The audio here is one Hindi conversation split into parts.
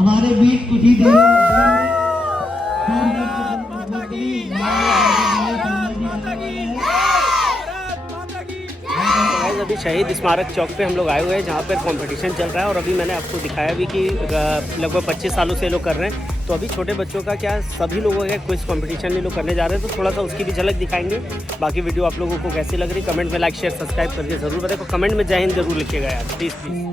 हमारे बीच कुछ ही देर अभी शहीद स्मारक चौक पे हम लोग आए हुए हैं जहाँ पर कंपटीशन चल रहा है और अभी मैंने आपको दिखाया भी कि लगभग 25 सालों से ये लोग कर रहे हैं। तो अभी छोटे बच्चों का क्या सभी लोगों का क्विज कंपटीशन ये लोग करने जा रहे हैं, तो थोड़ा सा उसकी भी झलक दिखाएंगे। बाकी वीडियो आप लोगों को कैसी लग रही कमेंट में लाइक शेयर सब्सक्राइब करके जरूर बताएं। कमेंट में जय हिंद जरूर लिखिएगा यार, please please.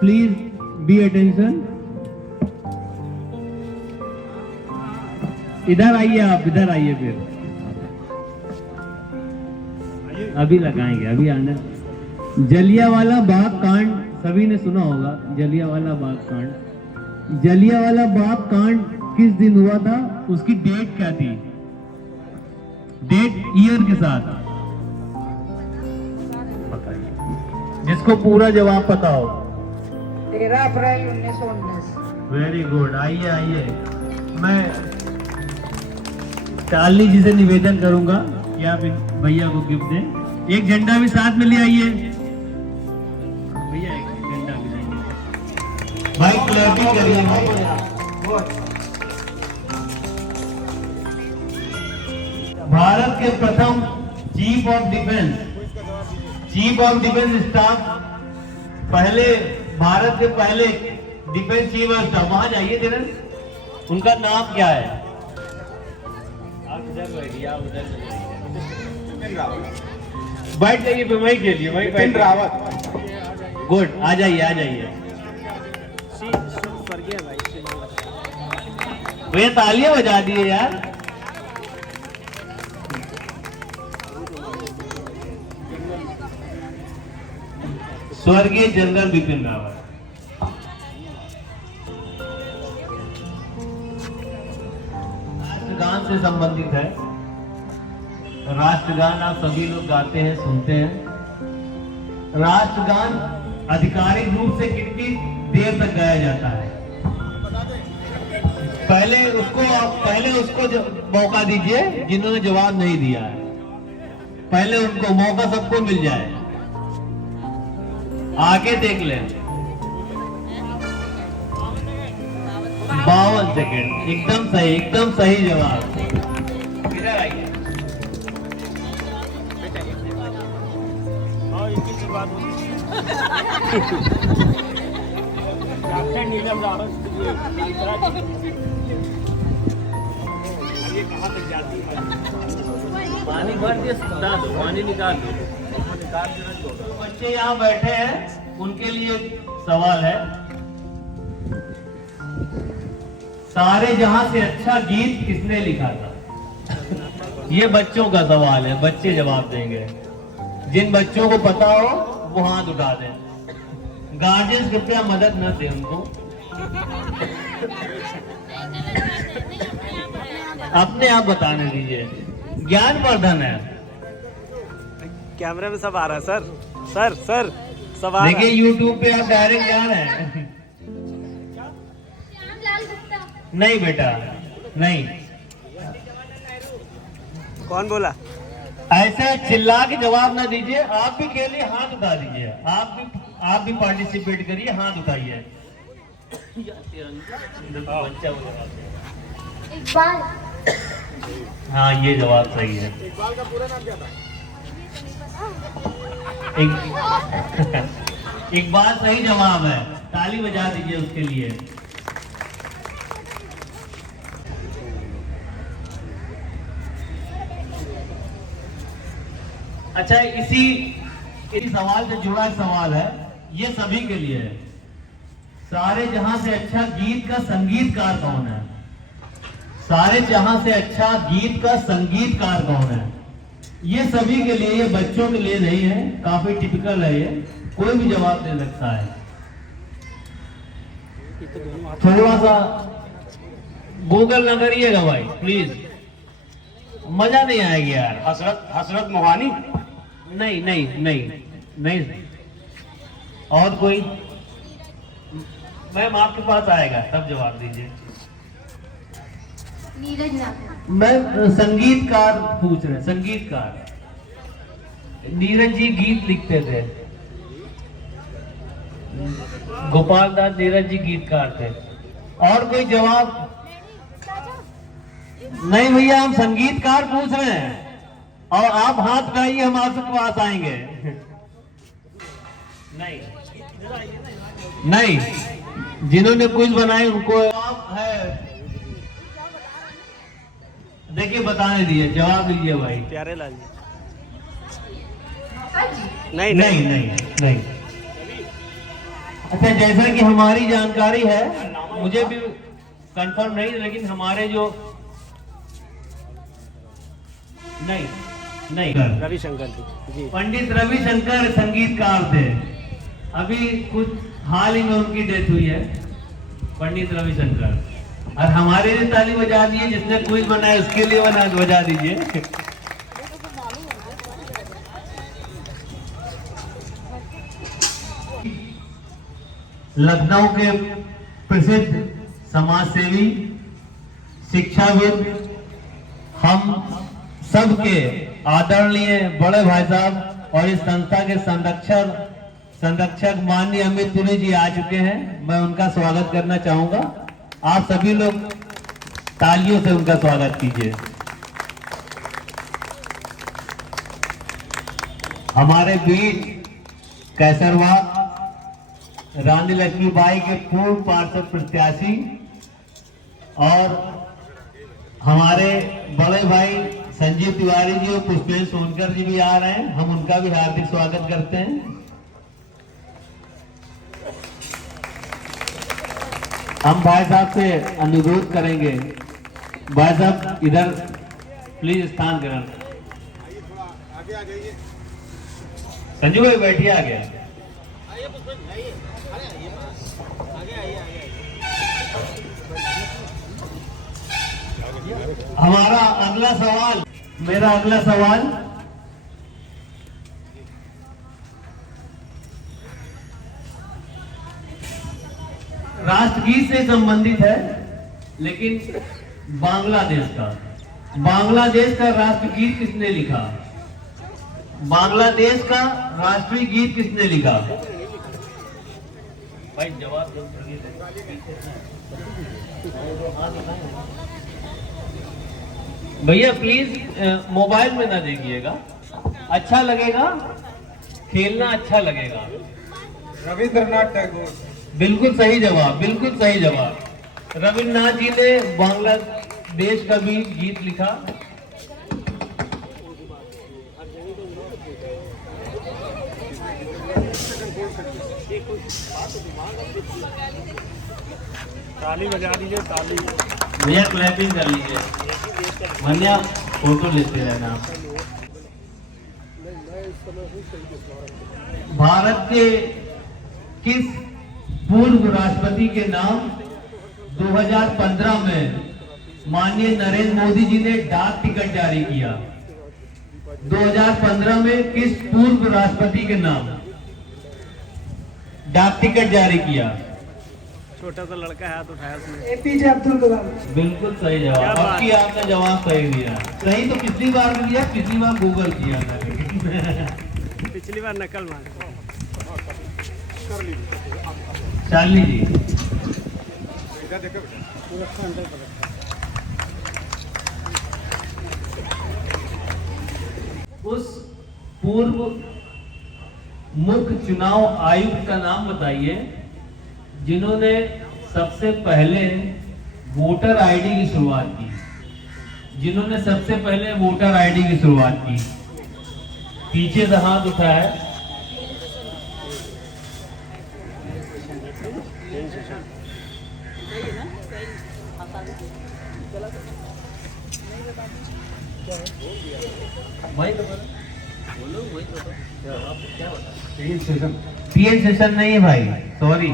Please be attention. इधर आइए, आप इधर आइए, फिर अभी लगाएंगे, अभी आना। जलियांवाला बाग कांड सभी ने सुना होगा। जलियांवाला बाग कांड, जलियांवाला बाग कांड किस दिन हुआ था, उसकी डेट क्या थी? डेट ईयर के साथ बताइए, जिसको पूरा जवाब पता हो। 13 अप्रैल 1919। Very good. आइए आइए, मैं शालिनी जी से निवेदन करूंगा कि आप भैया को गिफ्ट दें। एक झंडा भी साथ में ले आइए भैया, एक झंडा भी देंगे भाई। क्लैपिंग करिए भारत के प्रथम चीफ ऑफ डिफेंस स्टाफ, पहले भारत के पहले डिफेंस चीफ ऑफ स्टाफ, वहां जाइए जरा, उनका नाम क्या है? आप इधर बैठिए, आप उधर बैठ जाइए, वही के लिए वही बैठ रावत। गुड, आ जाइए आ जाइए। भैया तालियां बजा दिए यार। स्वर्गीय जनरल बिपिन रावत। राष्ट्रगान से संबंधित है। राष्ट्रगान आप सभी लोग गाते हैं, सुनते हैं। राष्ट्रगान आधिकारिक रूप से कितनी देर तक गाया जाता है? पहले उसको मौका दीजिए जिन्होंने जवाब नहीं दिया है। पहले उनको मौका, सबको मिल जाए। आगे देख लें। 52 सेकेंड, एकदम सही, एकदम सही जवाब। इधर आइए। नीलम रावत ये कहाँ तक जाती है? पानी भर दिए, पानी निकाल दो। बच्चे यहाँ बैठे हैं, उनके लिए सवाल है। सारे जहां से अच्छा गीत किसने लिखा था? ये बच्चों का सवाल है, बच्चे जवाब देंगे। जिन बच्चों को पता हो वो हाथ उठा दें। गार्जियन कृपया मदद न दें उनको। अपने आप बताने दीजिए, ज्ञानवर्धन है। कैमरे में सब आ रहा है सर, सर सर सब आ रहा है। देखिए यूट्यूब पे आप डायरेक्ट जा रहे हैं। नहीं बेटा नहीं, कौन बोला? ऐसे ऐसे चिल्ला के जवाब ना दीजिए, आप भी खेलिए, हाथ उठा दीजिए, आप भी पार्टिसिपेट करिए, हाथ उठाइए। इकबाल। हाँ ये जवाब सही है। इकबाल का पूरा नाम क्या था? इकबाल सही जवाब है, ताली बजा दीजिए उसके लिए। अच्छा, इसी सवाल से जुड़ा सवाल है, ये सभी के लिए है। सारे जहां से अच्छा गीत का संगीतकार कौन है? सारे जहां से अच्छा गीत का संगीतकार कौन है? ये सभी के लिए, ये बच्चों के लिए नहीं है, काफी टिपिकल है, ये कोई भी जवाब दे सकता है। थोड़ा सा गूगल ना करिएगा भाई प्लीज, मजा नहीं आएगी यार। हसरत मोहानी। नहीं नहीं नहीं नहीं, और कोई? मैम आपके पास आएगा तब जवाब दीजिए। नीरज नाथ। मैं संगीतकार पूछ रहे, संगीतकार। नीरज जी गीत लिखते थे, गोपाल दास नीरज जी गीतकार थे। और कोई जवाब? नहीं भैया, हम संगीतकार पूछ रहे हैं और आप हाथ उठाइए, हम आपके पास आएंगे। नहीं नहीं, जिन्होंने क्विज बनाए उनको जवाब है। देखिए बताने दिए, जवाब दीजिए भाई। प्यारे लाल जी। नहीं नहीं नहीं नहीं। अच्छा, जैसा कि हमारी जानकारी है, मुझे भी कंफर्म नहीं, लेकिन हमारे जो नहीं नहीं रविशंकर जी। पंडित रविशंकर संगीतकार थे। अभी कुछ हाल ही में उनकी डेथ हुई है, पंडित रविशंकर। और हमारे लिए ताली बजा दिए, जिसने क्विज बनाया उसके लिए बजा दीजिए। लखनऊ के प्रसिद्ध समाजसेवी, शिक्षाविद, हम सबके आदरणीय बड़े भाई साहब और इस संस्था के संरक्षक माननीय अमित पुरी जी आ चुके हैं। मैं उनका स्वागत करना चाहूंगा। आप सभी लोग तालियों से उनका स्वागत कीजिए। हमारे बीच कैसरवा रानी लक्ष्मीबाई के पूर्व पार्षद प्रत्याशी और हमारे बड़े भाई संजीव तिवारी जी और पुष्पेश सोनकर जी भी आ रहे हैं, हम उनका भी हार्दिक स्वागत करते हैं। हम भाई साहब से अनुरोध करेंगे, भाई साहब इधर प्लीज स्थान ग्रहण। आगे आ जाइए। संजू भाई बैठिए आगे। हमारा अगला सवाल, मेरा अगला सवाल राष्ट्रगीत से संबंधित है, लेकिन बांग्लादेश का। बांग्लादेश का राष्ट्रगीत किसने लिखा? बांग्लादेश का राष्ट्रीय गीत किसने लिखा? भाई जवाब दो। भैया प्लीज मोबाइल में ना देखिएगा, अच्छा लगेगा, खेलना अच्छा लगेगा। रविंद्रनाथ टैगोर। बिल्कुल सही जवाब, बिल्कुल सही जवाब। रविन्द्रनाथ जी ने बांग्लादेश का भी गीत लिखा। ताली बजा दीजिए, ताली। भैया क्लैपिंग कर लीजिए, मन्या फोटो लेते रहना। भारत के किस पूर्व राष्ट्रपति के नाम 2015 में माननीय नरेंद्र मोदी जी ने डाक टिकट जारी किया? 2015 में किस पूर्व राष्ट्रपति के नाम डाक टिकट जारी किया? छोटा सा लड़का है, हाथ उठाया उसने। एपीजे अब्दुल कलाम। बिल्कुल सही क्या जवाब। बात अब की आपने जवाब सही दिया। सही तो पिछली बार भी दिया, पिछली बार गूगल किया था। पिछली बार नकल मार। शालिनी जी, इधर देखो बेटा। उस पूर्व मुख्य चुनाव आयुक्त का नाम बताइए जिन्होंने सबसे पहले वोटर आईडी की शुरुआत की। जिन्होंने सबसे पहले वोटर आईडी की शुरुआत की, पीछे से हाथ उठाया है। वही तो बोलो, वही तो क्या बता। टीएन सेशन नहीं है भाई, सॉरी,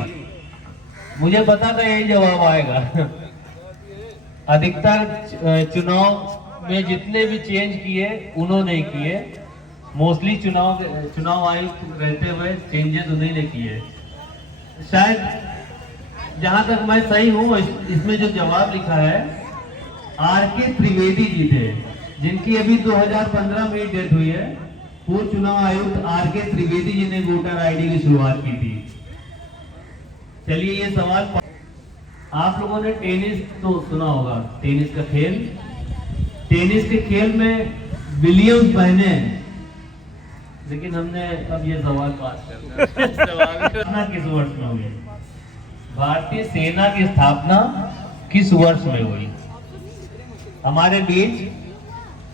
मुझे पता था यही जवाब आएगा। अधिकतर चुनाव में जितने भी चेंज किए उन्होंने किए, मोस्टली चुनाव आयुक्त रहते हुए चेंजेस उन्हीं ने किए। शायद जहां तक मैं सही हूं, इसमें जो जवाब लिखा है आर.के. त्रिवेदी जी थे, जिनकी अभी 2015 में डेथ हुई है। पूर्व चुनाव आयुक्त आर.के. त्रिवेदी जी ने वोटर आईडी की शुरुआत की थी। चलिए ये सवाल, आप लोगों ने टेनिस तो सुना होगा, टेनिस का खेल। टेनिस के खेल में विलियम्स पहने हैं, लेकिन हमने अब ये सवाल पास कर दिया। स्थापना किस वर्ष में हुई? भारतीय सेना की स्थापना किस वर्ष में हुई? हमारे बीच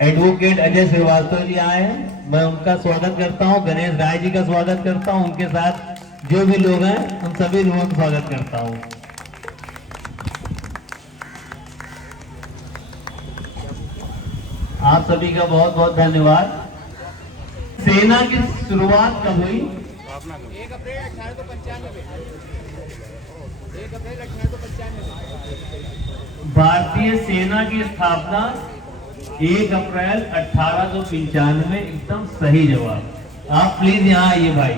एडवोकेट अजय श्रीवास्तव जी आए हैं, मैं उनका स्वागत करता हूं। गणेश राय जी का स्वागत करता हूं। उनके साथ जो भी लोग हैं उन सभी लोगों का स्वागत करता हूं। आप सभी का बहुत बहुत धन्यवाद। सेना की शुरुआत कब हुई? 1 अप्रैल 1895। 1 अप्रैल 1895। भारतीय सेना की स्थापना 1 अप्रैल 1895। एकदम सही जवाब। आप प्लीज यहाँ आइए भाई।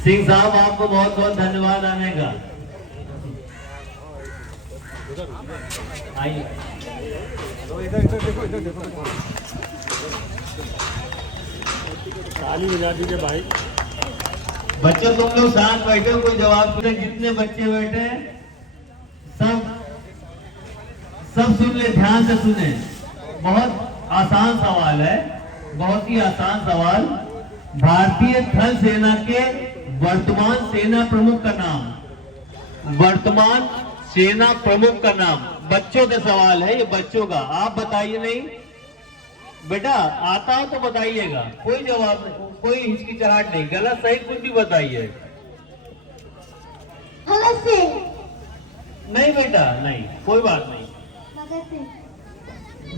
सिंह साहब, आपको बहुत बहुत धन्यवाद आने का। आइए। इधर देखो, इधर देखो। ताली बजा दीजिए भाई। बच्चों तुम लोग शांत बैठे हो, कोई जवाब सुने। जितने बच्चे बैठे हैं सब सुन ले, ध्यान से सुने। बहुत आसान सवाल है, बहुत ही आसान सवाल। भारतीय थल सेना के वर्तमान सेना प्रमुख का नाम। वर्तमान सेना प्रमुख का नाम। बच्चों का सवाल है ये, बच्चों का। आप बताइए। नहीं बेटा, आता हो तो बताइएगा, कोई जवाब नहीं, कोई हिचकिचाहट नहीं। गलत सही कुछ भी बताइए। भगत सिंह। नहीं बेटा, नहीं, कोई बात नहीं। भगत सिंह।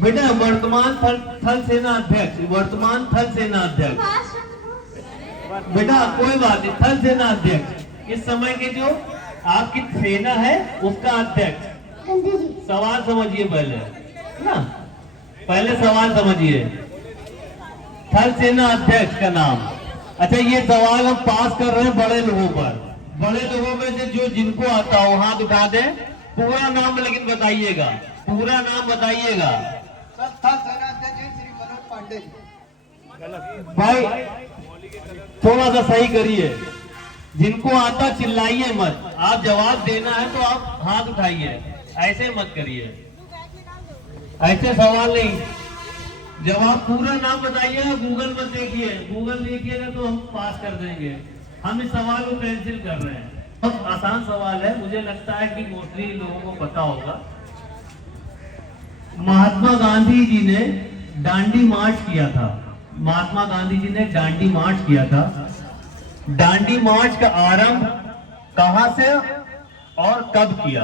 बेटा, वर्तमान थल सेना अध्यक्ष, वर्तमान थल सेना अध्यक्ष। सुभाष चंद्र बोस। बेटा कोई बात नहीं, थल सेना अध्यक्ष। इस समय के जो आपकी सेना है उसका अध्यक्ष। गांधी जी। सवाल समझिए पहले ना, पहले सवाल समझिए। थल सेना अध्यक्ष का नाम। अच्छा, ये सवाल हम पास कर रहे हैं बड़े लोगों पर। बड़े लोगों में से जो जिनको आता हो हाथ उठा दे। पूरा नाम लेकिन बताइएगा, पूरा नाम बताइएगा। थल सेनाध्यक्ष श्री मनोज पांडे जी। भाई थोड़ा सा सही करिए। जिनको आता चिल्लाइए मत। आप जवाब देना है तो आप हाथ उठाइए, ऐसे मत करिए। ऐसे सवाल नहीं। जवाब पूरा नाम बताइएगा, गूगल मत देखिए। गूगल देखिएगा तो हम पास कर देंगे। हम इस सवाल को कैंसिल कर रहे हैं। बहुत आसान सवाल है, मुझे लगता है कि मोस्टली लोगों को पता होगा। महात्मा गांधी जी ने दांडी मार्च किया था। महात्मा गांधी जी ने दांडी मार्च किया था। दांडी मार्च का आरंभ कहां से और कब किया?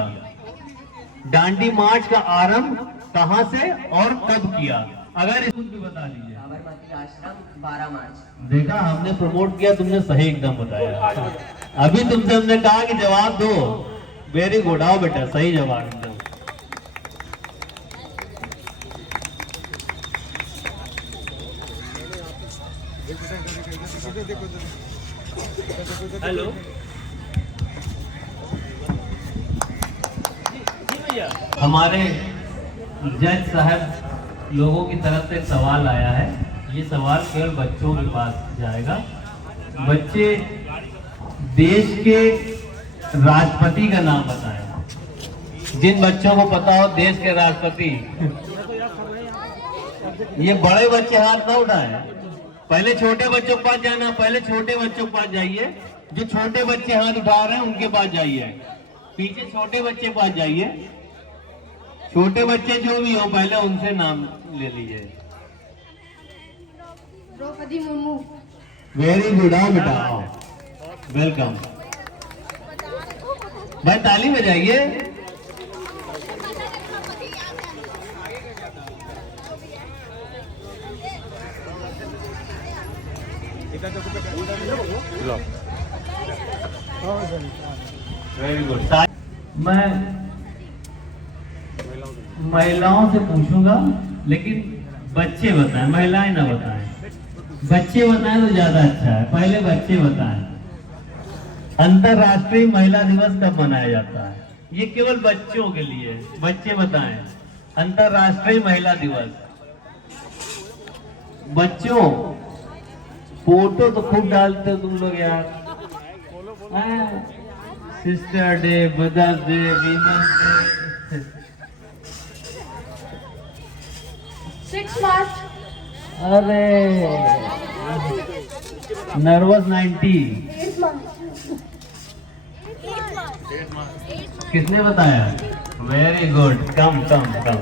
दांडी मार्च का आरंभ कहां से और कब किया? अगर इसको भी बता दीजिए। साबरमती आश्रम 12 मार्च। देखा, हमने प्रमोट किया, तुमने सही एकदम बताया। अभी तुमसे हमने कहा कि जवाब दो। वेरी गुड, आओ बेटा, सही जवाब एकदम। देखो, हेलो जी भैया, हमारे जज साहब लोगों की तरफ से एक सवाल आया है। ये सवाल केवल बच्चों के पास जाएगा। बच्चे देश के राष्ट्रपति का नाम बताएं। जिन बच्चों को पता हो देश के राष्ट्रपति, ये बड़े बच्चे हाथ ना उठाएं। पहले छोटे बच्चों के पास जाना, पहले छोटे बच्चों के पास जाइए। जो छोटे बच्चे हाथ उठा रहे हैं उनके पास जाइए। पीछे छोटे बच्चे पास जाइए। छोटे बच्चे जो भी हो पहले उनसे नाम ले लीजिए। द्रौपदी मुर्मू। वेरी गुड, आओ बेटा आओ, वेलकम। भाई ताली बजाइए। Very good. मैं महिलाओं से पूछूंगा, लेकिन बच्चे बताएं, महिलाएं ना बताएं। बच्चे बताएं तो ज्यादा अच्छा है। पहले बच्चे बताएं। अंतरराष्ट्रीय महिला दिवस कब मनाया जाता है? ये केवल बच्चों के लिए। बच्चे बताएं अंतरराष्ट्रीय महिला दिवस। बच्चों, फोटो तो खूब डालते हो तुम लोग यार। Sister day, mother's day, women's day. 6 March. अरे नर्वस 90। 8 मार्च। किसने बताया? वेरी गुड, कम कम कम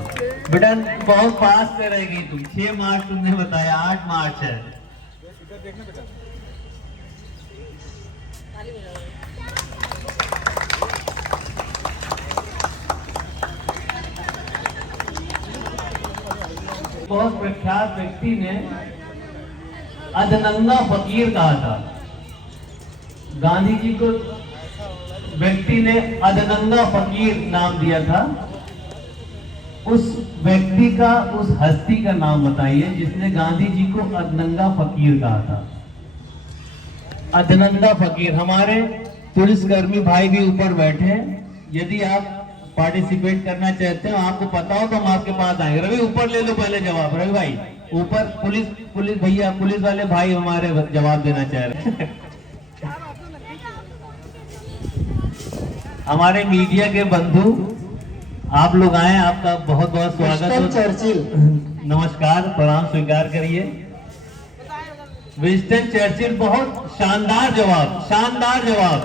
बेटा, बहुत पास में रह गई तुम। 6 मार्च तुमने बताया, 8 मार्च है। बहुत प्रख्यात व्यक्ति ने अधनंगा फकीर कहा था। गांधी जी को व्यक्ति ने अधनंगा फकीर नाम दिया था। उस व्यक्ति का, उस हस्ती का नाम बताइए जिसने गांधी जी को अधनंगा फकीर कहा था। अधनंगा फकीर। हमारे पुलिसकर्मी भाई भी ऊपर बैठे हैं। यदि आप पार्टिसिपेट करना चाहते हो, आपको पता हो तो हम आपके पास आएंगे। रवि ऊपर ले लो पहले जवाब। रवि भाई ऊपर, पुलिस भैया, पुलिस वाले भाई हमारे जवाब देना चाह रहे हैं। हमारे मीडिया के बंधु, आप लोग आए, आपका बहुत बहुत स्वागत है। चर्चिल। नमस्कार, प्रणाम स्वीकार करिए। Winston Churchill. बहुत शानदार जवाब, शानदार जवाब,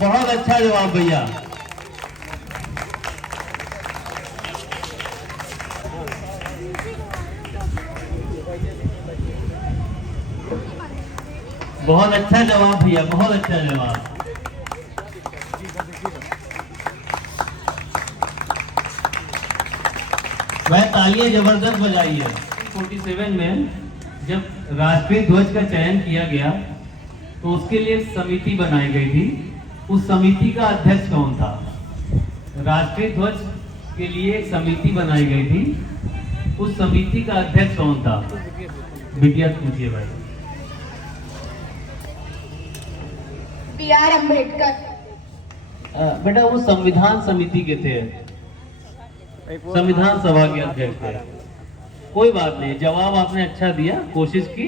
बहुत अच्छा जवाब भैया। बहुत अच्छा जवाब भैया, बहुत अच्छा जवाब। वह तालियां जबरदस्त बजाई है। 47 में जब राष्ट्रीय ध्वज का चयन किया गया तो उसके लिए एक समिति बनाई गई थी। उस समिति का अध्यक्ष कौन था? राष्ट्रीय ध्वज के लिए एक समिति बनाई गई थी। उस समिति का अध्यक्ष कौन था? बिटिया पूछिए भाई। B.R. अम्बेडकर। बेटा वो संविधान समिति के थे, संविधान सभा के अध्यक्ष थे। कोई बात नहीं, जवाब आपने अच्छा दिया, कोशिश की।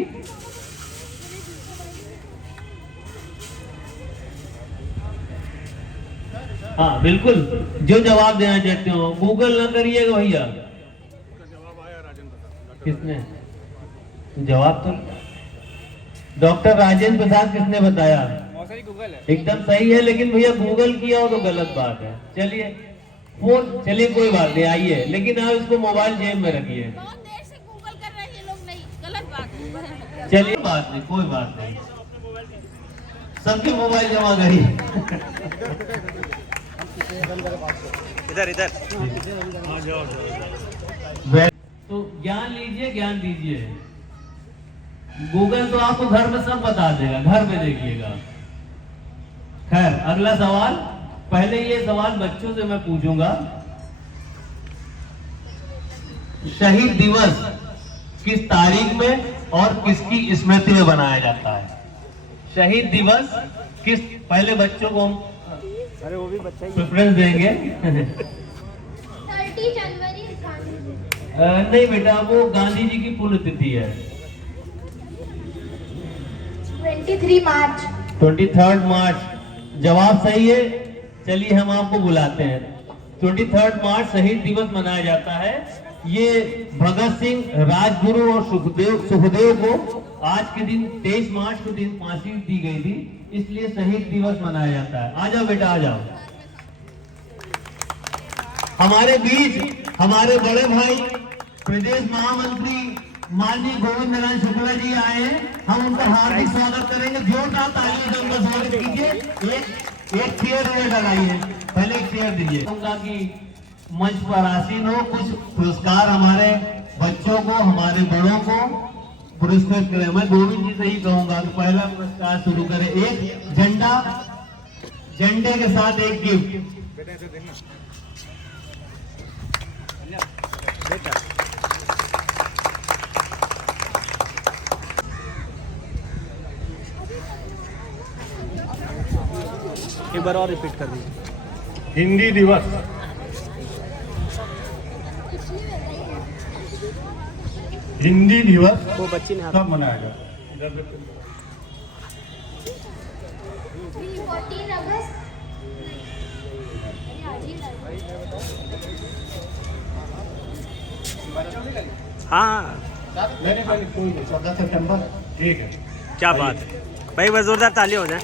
हाँ बिल्कुल, जो जवाब देना चाहते हो गूगल ना करिएगा भैया। किसने जवाब? तो डॉक्टर राजेंद्र प्रसाद किसने बताया? एकदम सही है, लेकिन भैया गूगल किया हो तो गलत बात है। चलिए फोन, चलिए कोई बात नहीं, आइए, लेकिन आप इसको मोबाइल जेब में रखिए। बहुत देर से गूगल कर रहे हैं ये लोग, नहीं गलत बात है। चलिए बात नहीं, कोई बात नहीं, सबके मोबाइल जमा करिए। इधर तो ज्ञान लीजिए, ज्ञान दीजिए। गूगल तो आपको घर में सब बता देगा, घर में देखिएगा। खैर, अगला सवाल। पहले ये सवाल बच्चों से मैं पूछूंगा। शहीद दिवस किस तारीख में और किसकी स्मृति में मनाया जाता है? शहीद दिवस किस, पहले बच्चों को हम अरे वो भी बच्चा ही प्रेफरेंस देंगे 30 जनवरी गांधी जी। नहीं बेटा, वो गांधी जी की पुण्यतिथि है। 23 मार्च। 23 मार्च जवाब सही है। चलिए हम आपको बुलाते हैं। 23 मार्च शहीद दिवस मनाया जाता है। ये भगत सिंह, राजगुरु और सुखदेव को आज के दिन 23 मार्च के दिन फांसी दी गई थी, इसलिए शहीद दिवस मनाया जाता है। आ जाओ बेटा, आ जाओ। हमारे बीच हमारे बड़े भाई प्रदेश महामंत्री माननीय गोविंद नारायण शुक्ला जी आए हैं। हम उनका हार्दिक स्वागत करेंगे। जोरदार तालियों से उनका स्वागत कीजिए। एक चेयर लगाइए, पहले एक चेयर दीजिए। उनका की मंच पर आसीन हो, कुछ पुरस्कार हमारे बच्चों को, हमारे बड़ों को पुरस्कृत करें। मैं गोविंद जी से ही कहूंगा कि पहला पुरस्कार शुरू करें। एक झंडे के साथ एक गिफ्ट। एक बार और रिपीट कर दीजिए। हिंदी दिवस वो बच्ची ने कब मनाया गया? 14 अगस्त। हाँ, 14 सितंबर। ठीक है। क्या बात है भाई, बस जोरदार ताली हो जाए।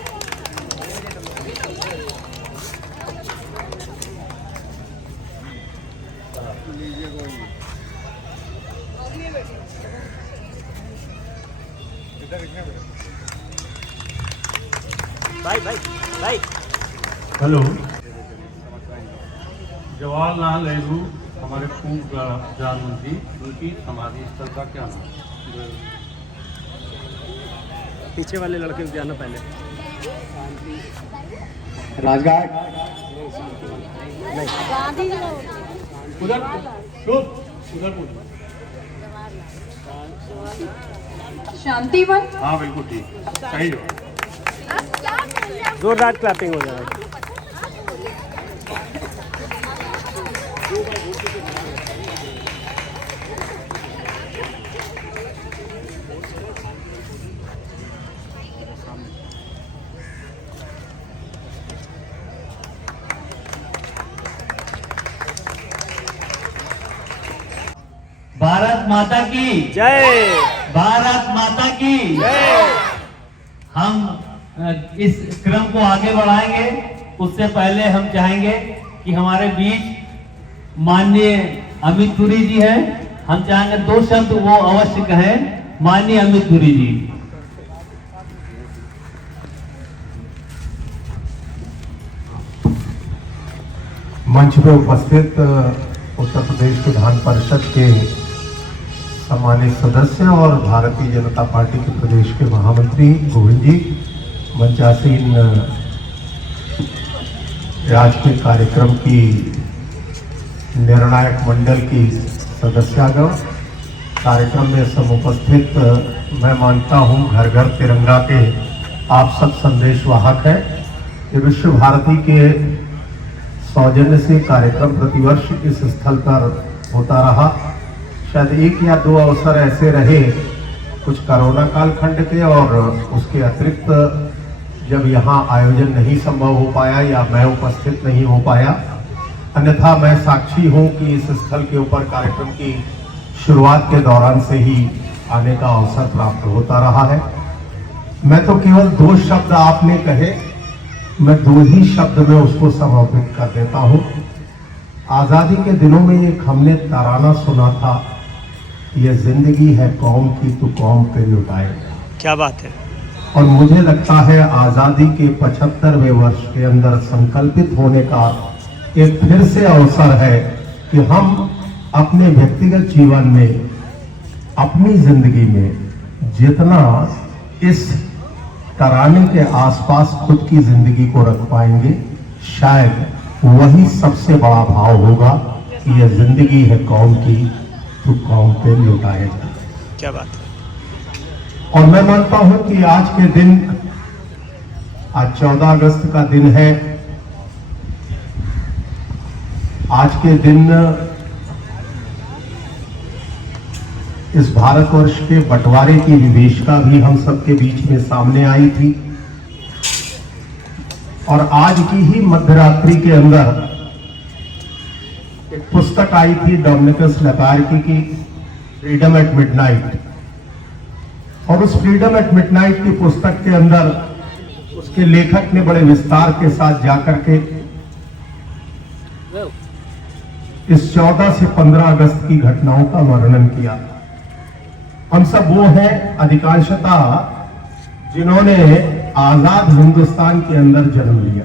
भाई भाई भाई हेलो। जवाहरलाल नेहरू हमारे पूर्व प्रधानमंत्री, उनकी समाधि स्थल का क्या नाम? पीछे वाले लड़के को जाना पहले। राजघाट। उधर उधर शांतिवन। हाँ बिल्कुल ठीक, सही हो। जोरदार क्लैपिंग हो जाएगा। भारत माता की जय। भारत माता की जय। हम इस क्रम को आगे बढ़ाएंगे। उससे पहले हम चाहेंगे कि हमारे बीच माननीय अमित पुरी जी हैं। हम चाहेंगे 2 शब्द वो अवश्य कहें। माननीय अमित पुरी जी। मंच पे उपस्थित उत्तर प्रदेश विधान परिषद के सम्मानित सदस्य और भारतीय जनता पार्टी के प्रदेश के महामंत्री गोविंद जी, मंचासीन आज के कार्यक्रम की निर्णायक मंडल की सदस्यगण, कार्यक्रम में सब उपस्थित, मैं मानता हूं घर घर तिरंगा के आप सब संदेश वाहक हैं। ये विश्व भारती के सौजन्य से कार्यक्रम प्रतिवर्ष इस स्थल पर होता रहा। शायद 1 या 2 अवसर ऐसे रहे, कुछ कोरोना कालखंड के और उसके अतिरिक्त जब यहाँ आयोजन नहीं संभव हो पाया या मैं उपस्थित नहीं हो पाया। अन्यथा मैं साक्षी हूँ कि इस स्थल के ऊपर कार्यक्रम की शुरुआत के दौरान से ही आने का अवसर प्राप्त होता रहा है। मैं तो केवल 2 शब्द आपने कहे, मैं 2 ही शब्द में उसको समर्पित कर देता हूँ। आज़ादी के दिनों में एक हमने तराना सुना था, ये जिंदगी है कौम की तो कौम पे लुटाएगा। क्या बात है। और मुझे लगता है आज़ादी के 75वें वर्ष के अंदर संकल्पित होने का एक फिर से अवसर है कि हम अपने व्यक्तिगत जीवन में, अपनी जिंदगी में जितना इस तराने के आसपास खुद की जिंदगी को रख पाएंगे, शायद वही सबसे बड़ा भाव होगा कि यह जिंदगी है कौम की तो कौम पे लुटाएगा। क्या बात है। और मैं मानता हूं कि आज के दिन आज 14 अगस्त का दिन है। आज के दिन इस भारतवर्ष के बंटवारे की विभीषिका भी हम सबके बीच में सामने आई थी और आज की ही मध्यरात्रि के अंदर एक पुस्तक आई थी डोमिनिकस लकार्की की फ्रीडम एट मिडनाइट, और उस फ्रीडम एट मिडनाइट की पुस्तक के अंदर उसके लेखक ने बड़े विस्तार के साथ जाकर के इस 14 से 15 अगस्त की घटनाओं का वर्णन किया। हम सब वो हैं अधिकांशतः जिन्होंने आजाद हिंदुस्तान के अंदर जन्म लिया।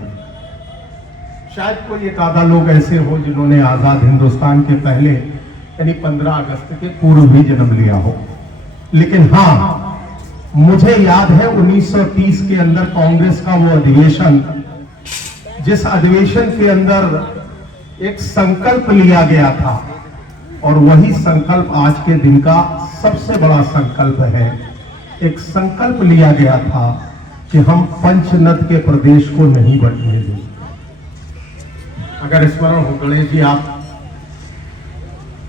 शायद कोई एक आधा लोग ऐसे हो जिन्होंने आजाद हिंदुस्तान के पहले यानी 15 अगस्त के पूर्व भी जन्म लिया हो। लेकिन हाँ, मुझे याद है 1930 के अंदर कांग्रेस का वो अधिवेशन, जिस अधिवेशन के अंदर एक संकल्प लिया गया था, और वही संकल्प आज के दिन का सबसे बड़ा संकल्प है। एक संकल्प लिया गया था कि हम पंचनद के प्रदेश को नहीं बंटने देंगे। अगर स्मरण हो गणेश जी आप,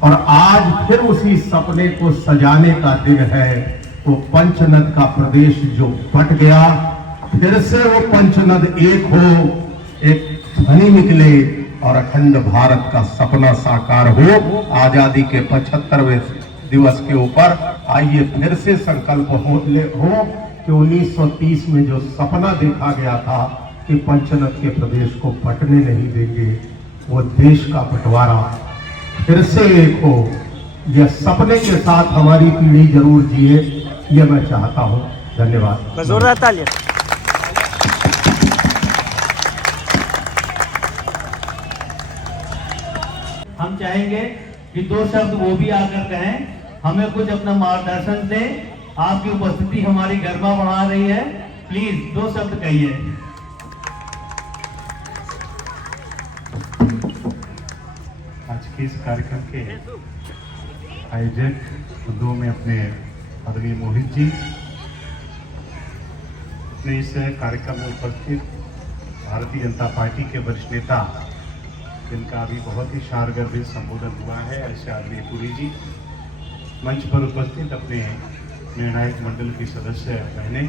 और आज फिर उसी सपने को सजाने का दिन है। वो पंचनद का प्रदेश जो बट गया, फिर से वो पंचनद एक हो, एक ध्वनि निकले और अखंड भारत का सपना साकार हो। आजादी के 75वें दिवस के ऊपर आइए फिर से संकल्प हो कि 1930 में जो सपना देखा गया था कि पंचनद के प्रदेश को बंटने नहीं देंगे, वो देश का बंटवारा फिर से एक हो। यह सपने के साथ हमारी पीढ़ी जरूर जिए, यह मैं चाहता हूं। धन्यवाद। जोरदार तालियां। हम चाहेंगे कि 2 शब्द वो भी आकर कहें, हमें कुछ अपना मार्गदर्शन दें। आपकी उपस्थिति हमारी गरिमा बढ़ा रही है। प्लीज 2 शब्द कहिए। आज के इस कार्यक्रम के आयोजक बंधुओं में अपने आदरणीय मोहित जी, अपने इस कार्यक्रम में उपस्थित भारतीय जनता पार्टी के वरिष्ठ नेता जिनका अभी बहुत ही शारगर्भित संबोधन हुआ है, ऐसे आदरणीय पुरी जी, मंच पर उपस्थित अपने निर्णायक मंडल की सदस्य बहनें,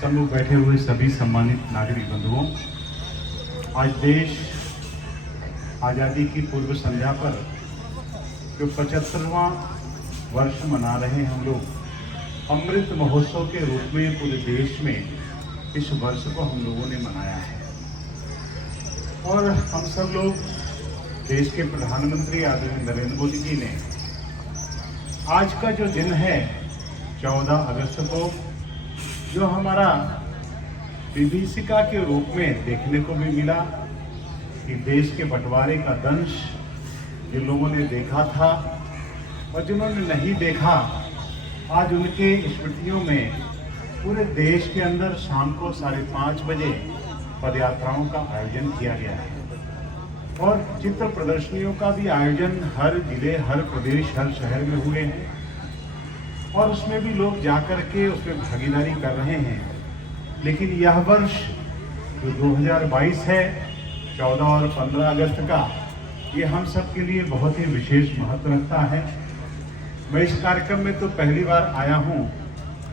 समूह बैठे हुए सभी सम्मानित नागरिक बंधुओं, आज देश आज़ादी की पूर्व संध्या पर जो 75वां वर्ष मना रहे हैं, हम लोग अमृत महोत्सव के रूप में पूरे देश में इस वर्ष को हम लोगों ने मनाया है। और हम सब लोग, देश के प्रधानमंत्री आदरणीय नरेंद्र मोदी जी ने आज का जो दिन है 14 अगस्त को, जो हमारा विभीषिका के रूप में देखने को भी मिला कि देश के बंटवारे का दंश जिन लोगों ने देखा था और जिन्होंने नहीं देखा, आज उनके स्मृतियों में पूरे देश के अंदर शाम को 5:30 बजे पदयात्राओं का आयोजन किया गया है और चित्र प्रदर्शनियों का भी आयोजन हर जिले, हर प्रदेश, हर शहर में हुए हैं और उसमें भी लोग जाकर के उसमें भागीदारी कर रहे हैं। लेकिन यह वर्ष जो 2022 है, 14 और 15 अगस्त का, ये हम सब के लिए बहुत ही विशेष महत्व रखता है। मैं इस कार्यक्रम में तो पहली बार आया हूँ।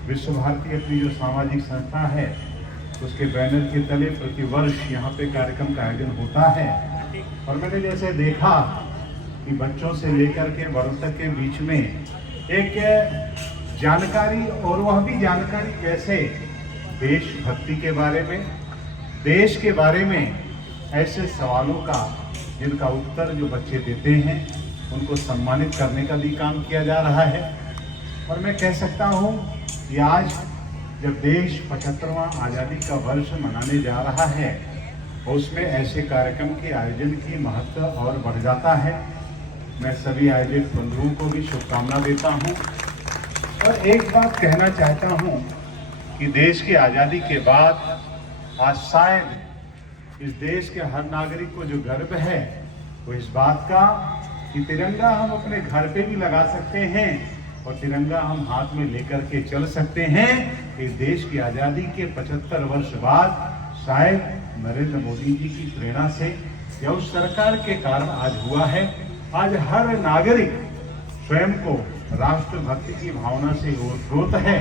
विश्व भारती अपनी जो सामाजिक संस्था है उसके बैनर के तले प्रतिवर्ष यहाँ पे कार्यक्रम का आयोजन होता है और मैंने जैसे देखा कि बच्चों से लेकर के बड़ों तक के बीच में एक जानकारी, और वह भी जानकारी कैसे देशभक्ति के बारे में, देश के बारे में, ऐसे सवालों का जिनका उत्तर जो बच्चे देते हैं उनको सम्मानित करने का भी काम किया जा रहा है। और मैं कह सकता हूँ कि आज जब देश 75वां आज़ादी का वर्ष मनाने जा रहा है, उसमें ऐसे कार्यक्रम के आयोजन की महत्व और बढ़ जाता है। मैं सभी आयोजक बंधुओं को भी शुभकामना देता हूँ और एक बात कहना चाहता हूँ कि देश की आज़ादी के बाद आज शायद इस देश के हर नागरिक को जो गर्व है वो इस बात का कि तिरंगा हम अपने घर पे भी लगा सकते हैं और तिरंगा हम हाथ में लेकर के चल सकते हैं। इस देश की आज़ादी के 75 वर्ष बाद शायद नरेंद्र मोदी जी की प्रेरणा से या उस सरकार के कारण आज हुआ है। आज हर नागरिक स्वयं को राष्ट्रभक्ति की भावना से ओतप्रोत है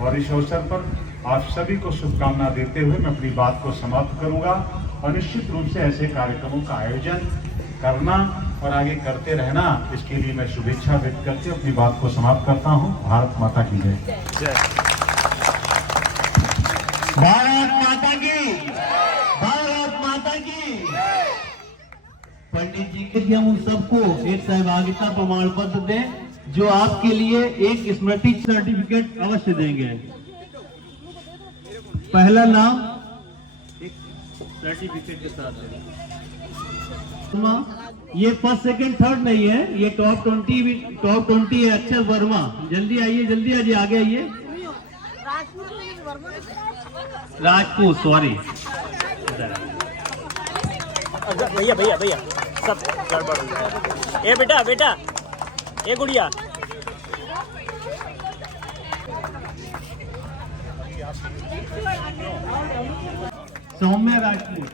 और इस अवसर पर आप सभी को शुभकामना देते हुए मैं अपनी बात को समाप्त करूंगा और निश्चित रूप से ऐसे कार्यक्रमों का आयोजन करना और आगे करते रहना, इसके लिए मैं शुभेच्छा व्यक्त करके अपनी बात को समाप्त करता हूं। भारत माता की जय। भारत माता की, भारत माता की। पंडित जी के हम उन सबको एक सहभागिता प्रमाण पत्र दें, जो आपके लिए एक स्मृति सर्टिफिकेट अवश्य देंगे। पहला नाम एक सर्टिफिकेट के साथ है। ये फर्स्ट सेकंड थर्ड नहीं है, ये टॉप 20 है। अक्षर वर्मा, जल्दी आइए, जल्दी आइए, आगे आइए। राजपूत, सॉरी भैया भैया भैया सब गड़बड़ हो गया। ए बेटा बेटा, ए गुड़िया, सौम्य राजपूत।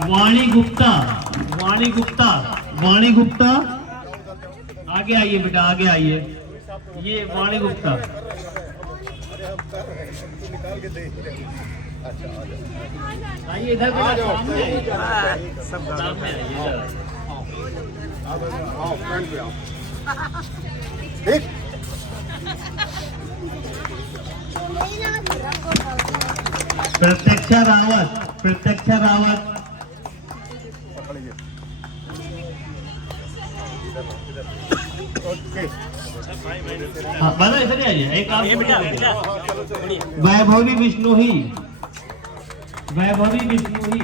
वाणी गुप्ता, वाणी गुप्ता, वाणी गुप्ता, आगे आइए बेटा, आगे आइए। ये वाणी गुप्ता, आइए इधर बेटा, सामने आइए, सब सामने आइए इधर। प्रत्यक्षा रावत, प्रत्यक्षा रावत, हाँ बना इधर ही आइए। एक आप वैभवी विष्णुही, वैभवी विष्णुही,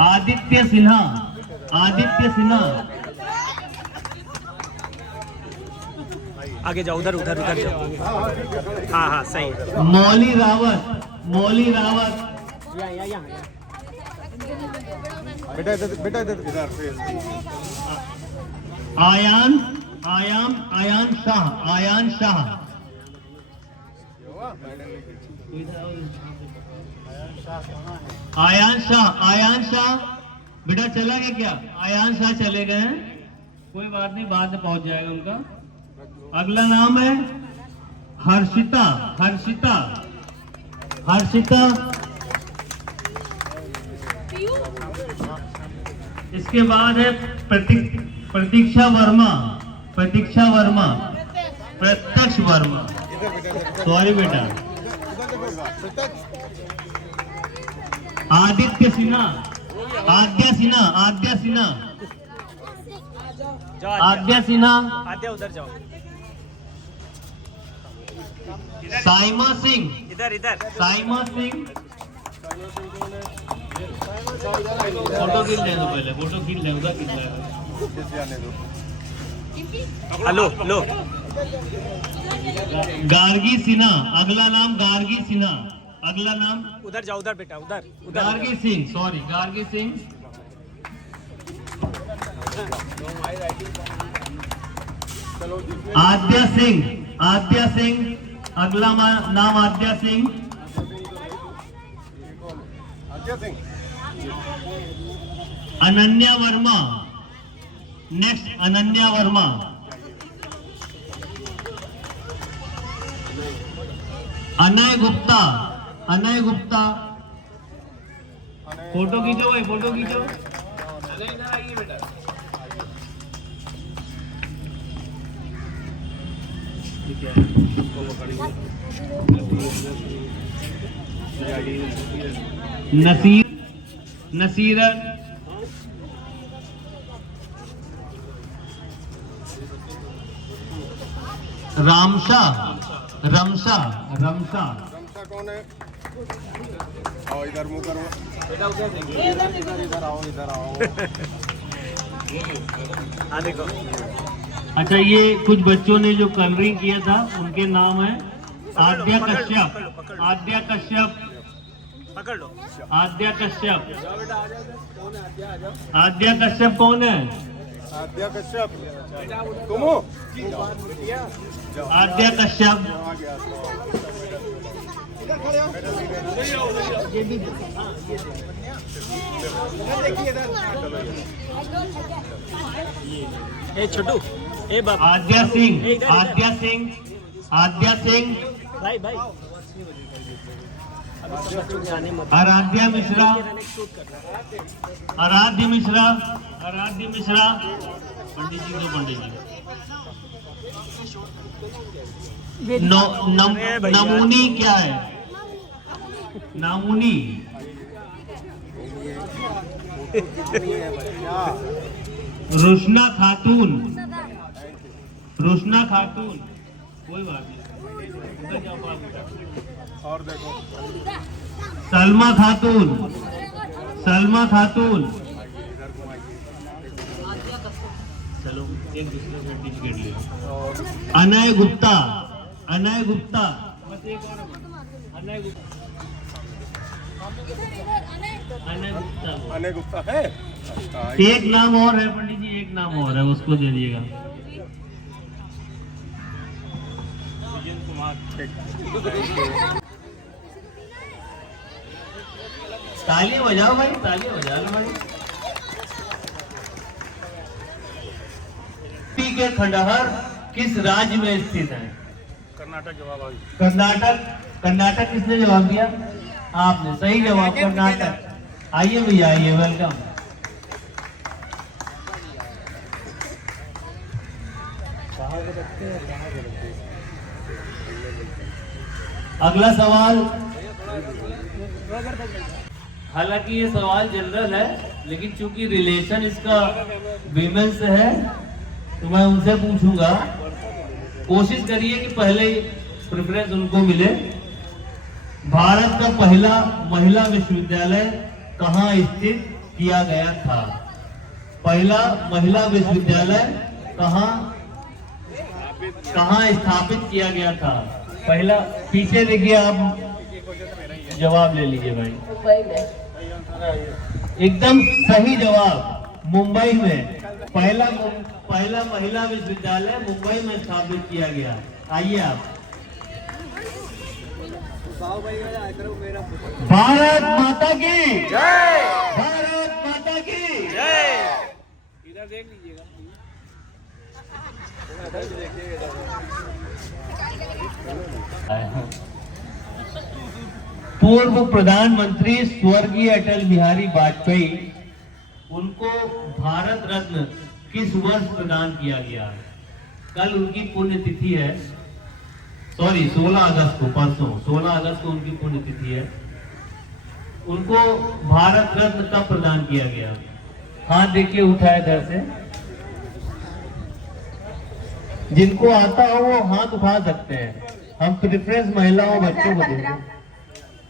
आदित्य सिन्हा, आदित्य सिन्हा, आगे जाओ, उधर उधर उधर जाओ। हाँ हाँ सही है। मौली रावत, मौली रावत, आयान, आयान शाह, आयान शाह, आयान शाह, आयान शाह बेटा चला गया क्या? आयान शाह चले गए हैं, कोई बात नहीं, बाद में पहुंच जाएगा उनका। अगला नाम है हर्षिता, हर्षिता, हर्षिता। इसके बाद है प्रतीक्षा वर्मा, प्रतीक्षा वर्मा, प्रत्यक्ष वर्मा, सॉरी बेटा। आदित्य सिन्हा, आद्या सिन्हा, आद्या सिन्हा, आद्या सिन्हा, आद्या उधर जाओ। साइमा सिंह, इधर इधर, साइमा सिंह। फोटो खींच ले दो पहले, फोटो खींच ले, उधर खींच ले। हेलो लो। गार्गी सिन्हा, अगला नाम गार्गी सिन्हा, अगला नाम उधर जाओ, उधर बेटा, उधर उधर। गार्गी सिंह, सॉरी गार्गी सिंह। आद्या सिंह, आद्या सिंह, अगला नाम आद्या सिंह। अनन्या वर्मा, नेक्स्ट अनन्या वर्मा। अनय गुप्ता, अनय गुप्ता, फोटो खींचो भाई, फोटो खींचो। इधर आइए बेटा। नसीर, नसीरत, रामशाह, रमशा, रमशा। कौन है? आओ इधर मुंह करो। इधर आओ, इधर आओ। हाँ देखो। अच्छा, ये कुछ बच्चों ने जो कलरिंग किया था उनके नाम है आद्या कश्यप, आद्या कश्यप, पकड़ लो। आद्या कश्यप। आद्या कश्यप कौन है? आद्या कश्यप तुम हो? आद्या कश्यप। ए छोटू, ए बाबा, आद्या सिंह। आद्या सिंह। आद्या सिंह। भाई भाई आराध्या मिश्रा। आराध्य मिश्रा। आराध्य मिश्रा। पंडित जी को पंडित जी। नमूनी क्या है? नामुनी। रुशना खातून। रुशना खातून। कोई बात नहीं। और देखो सलमा खातून। सलमा खातून। चलो एक दूसरे सर्टिफिकेट ले। अनय गुप्ता। अनय गुप्ता। अनय गुप्ता। अनय गुप्ता। अनय गुप्ता है। एक नाम और है पंडित जी, एक नाम और है, उसको दे दिएगा। तालियां बजाओ भाई, तालियां बजा लो भाई। यूपी के खंडहर किस राज्य में स्थित है? कर्नाटक जवाब आ गया। कर्नाटक। कर्नाटक किसने जवाब दिया? आपने। सही जवाब कर्नाटक। आइए भैया, आइए, वेलकम। अगला सवाल। हालांकि ये सवाल जनरल है, लेकिन चूंकि रिलेशन इसका विमेन से है तो मैं उनसे पूछूंगा। कोशिश करिए कि पहले प्रेफरेंस उनको मिले। भारत का पहला महिला विश्वविद्यालय कहाँ स्थित किया गया था? पहला महिला विश्वविद्यालय कहाँ स्थापित किया गया था? पहला, पीछे देखिए, आप जवाब ले लीजिए भाई। मुंबई में। एकदम सही जवाब, मुंबई में। पहला महिला विश्वविद्यालय मुंबई में स्थापित किया गया। आइए आप। भारत माता की जय। भारत माता की जय। इधर देख लीजिएगा। पूर्व प्रधानमंत्री स्वर्गीय अटल बिहारी वाजपेयी, उनको भारत रत्न किस वर्ष प्रदान किया गया? कल उनकी पुण्यतिथि है। सॉरी, 16 अगस्त को, परसों 16 अगस्त को उनकी पुण्यतिथि है। उनको भारत रत्न कब प्रदान किया गया? हाथ देखिए, उठाए इधर से। जिनको आता हो वो हाथ उठा सकते हैं। हम प्रेफरेंस महिलाओं बच्चों को देते हैं।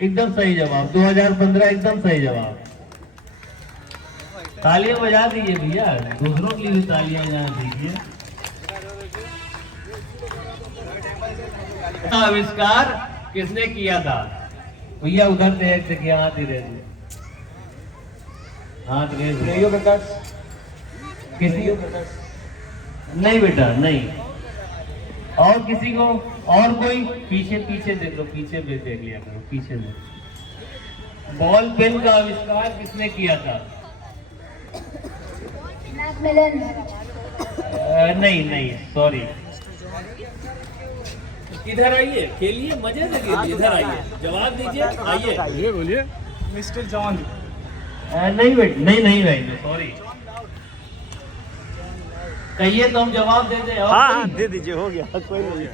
एकदम सही जवाब, 2015 एकदम सही जवाब। तालियां बजा दीजिए भैया, दूसरों की भी तालियां बजा दीजिए। आविष्कार किसने किया था? भैया उधर से एक देखिए, हाथ ही रेज, हाथ रेज। किसी नहीं बेटा, नहीं। और किसी को? और कोई? पीछे पीछे देख लो, पीछे भी देख लिया करो, पीछे से। बॉल पेन का आविष्कार किसने किया था? मिलन। नहीं नहीं, सॉरी। इधर आइए, खेलिए, मजे से खेलिए। इधर आइए, जवाब दीजिए। आइए, बोलिए। Mister John. नहीं बेटा, नहीं भाई, सॉरी। कहिए तो हम जवाब दे दें। हाँ, दे दीजिए, हो गया, कोई नहीं।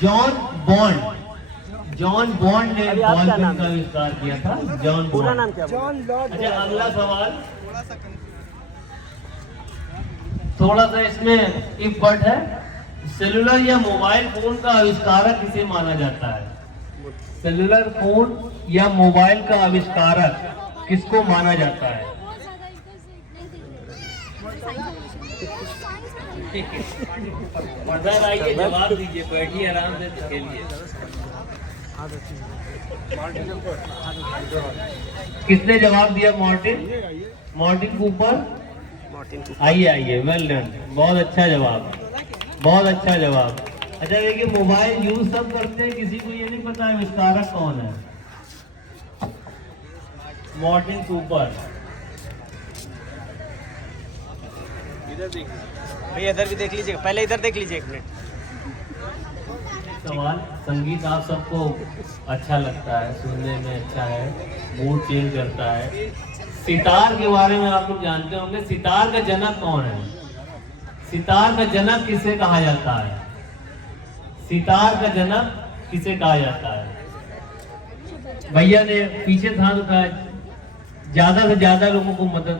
John bond. जॉन बॉन्ड ने बॉल पेन का आविष्कार किया था। जॉन पूरा बॉन्ड। नाम क्या? John Lord. अच्छा, अगला सवाल थोड़ा सा इसमें इफ बट है। सेलुलर या मोबाइल फोन का आविष्कारक किसे माना जाता है? सेलुलर फोन या मोबाइल का आविष्कारक किसको माना जाता है? इधर आइए, जवाब दीजिए, बैठिए आराम से, खेलिए। किसने जवाब दिया? मॉर्टिन। Morton Cooper. मार्टिन को आइए आइए, वेल डन, बहुत अच्छा जवाब, बहुत अच्छा जवाब। अच्छा देखिए, मोबाइल यूज सब करते हैं, किसी को ये नहीं पता आविष्कारक कौन है। Morton Cooper. भैया इधर भी देख लीजिए, पहले इधर देख लीजिए एक मिनट। सवाल, संगीत आप सबको अच्छा लगता है, सुनने में अच्छा है, मूड चेंज करता है। सितार के बारे में आप लोग जानते होंगे, सितार का जनक कौन है? सितार का जनक किसे कहा जाता है? सितार का जनक किसे कहा जाता है? भैया ने पीछे था तो कहा ज्यादा से ज्यादा लोगों को मदद,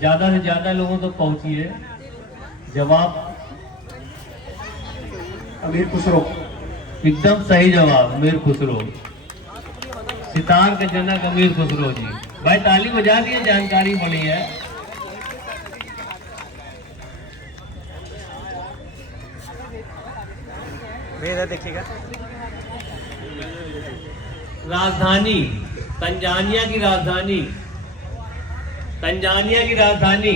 ज्यादा से ज्यादा लोगों तक पहुंची है। जवाब अमीर खुसरो। एकदम सही जवाब, अमीर खुसरो। सितार का जनक अमीर खुसरो जी। भाई ताली बजा दिए, जानकारी बढ़ी है। भैया इधर देखिएगा। राजधानी, तंजानिया की राजधानी, तंजानिया की राजधानी।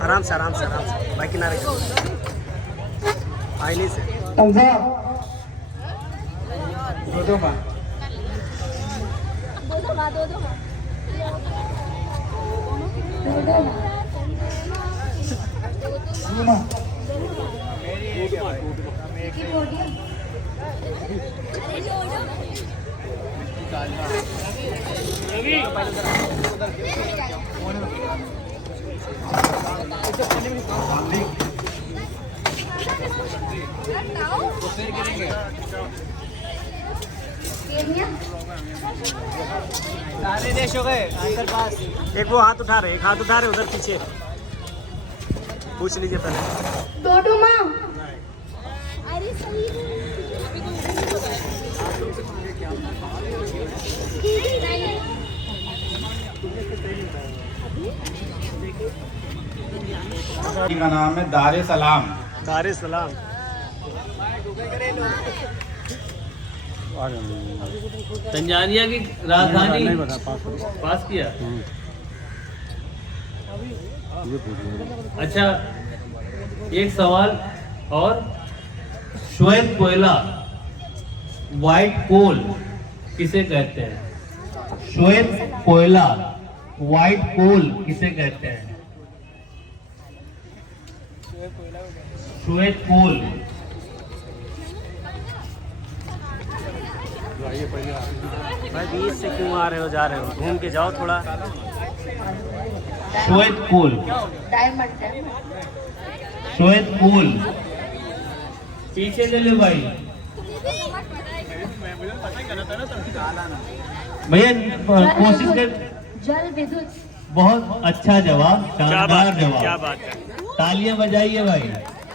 आराम से आराम से आराम से, भाई किनारे आईने से। सारे देश हो गए आंसर पास। एक वो हाथ उठा रहे, एक हाथ उठा रहे उधर पीछे, पूछ लीजिए पहले। डोडोमा। का नाम है दारे सलाम। दारे सलाम। तंजानिया की राजधानी पास किया। अच्छा एक सवाल और, श्वेत कोयला, व्हाइट कोल किसे कहते हैं? श्वेत कोयला, व्हाइट कोल किसे कहते हैं? श्वेत कोल। भाई बीच से क्यों आ रहे हो, जा रहे हो, घूम के जाओ थोड़ा। श्वेत कोल, डायमंड। श्वेत कोल। पीछे ले ले भाई। भैया कोशिश कर। जल विद्युत। बहुत अच्छा जवाब, शानदार क्या जवाब। बात है। तालियां बजाइए भाई,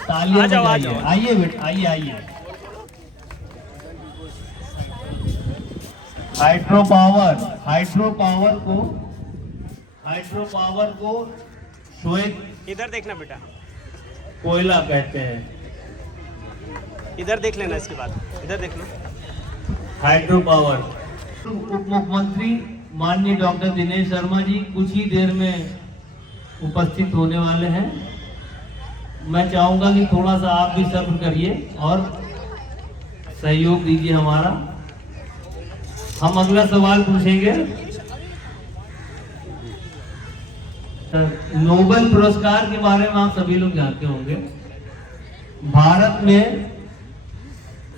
तालियां बजाइए। आइए बेटा, आइए आइए। हाइड्रो पावर, हाइड्रो पावर को, हाइड्रो पावर को श्वेत इधर देखना बेटा, कोयला कहते हैं। इधर देख लेना, इसके बाद इधर देख लो। Hydro power. उप मुख्यमंत्री माननीय डॉक्टर दिनेश शर्मा जी कुछ ही देर में उपस्थित होने वाले हैं। मैं चाहूंगा कि थोड़ा सा आप भी सब्र करिए और सहयोग दीजिए हमारा। हम अगला सवाल पूछेंगे। नोबेल पुरस्कार के बारे में आप सभी लोग जानते होंगे। भारत में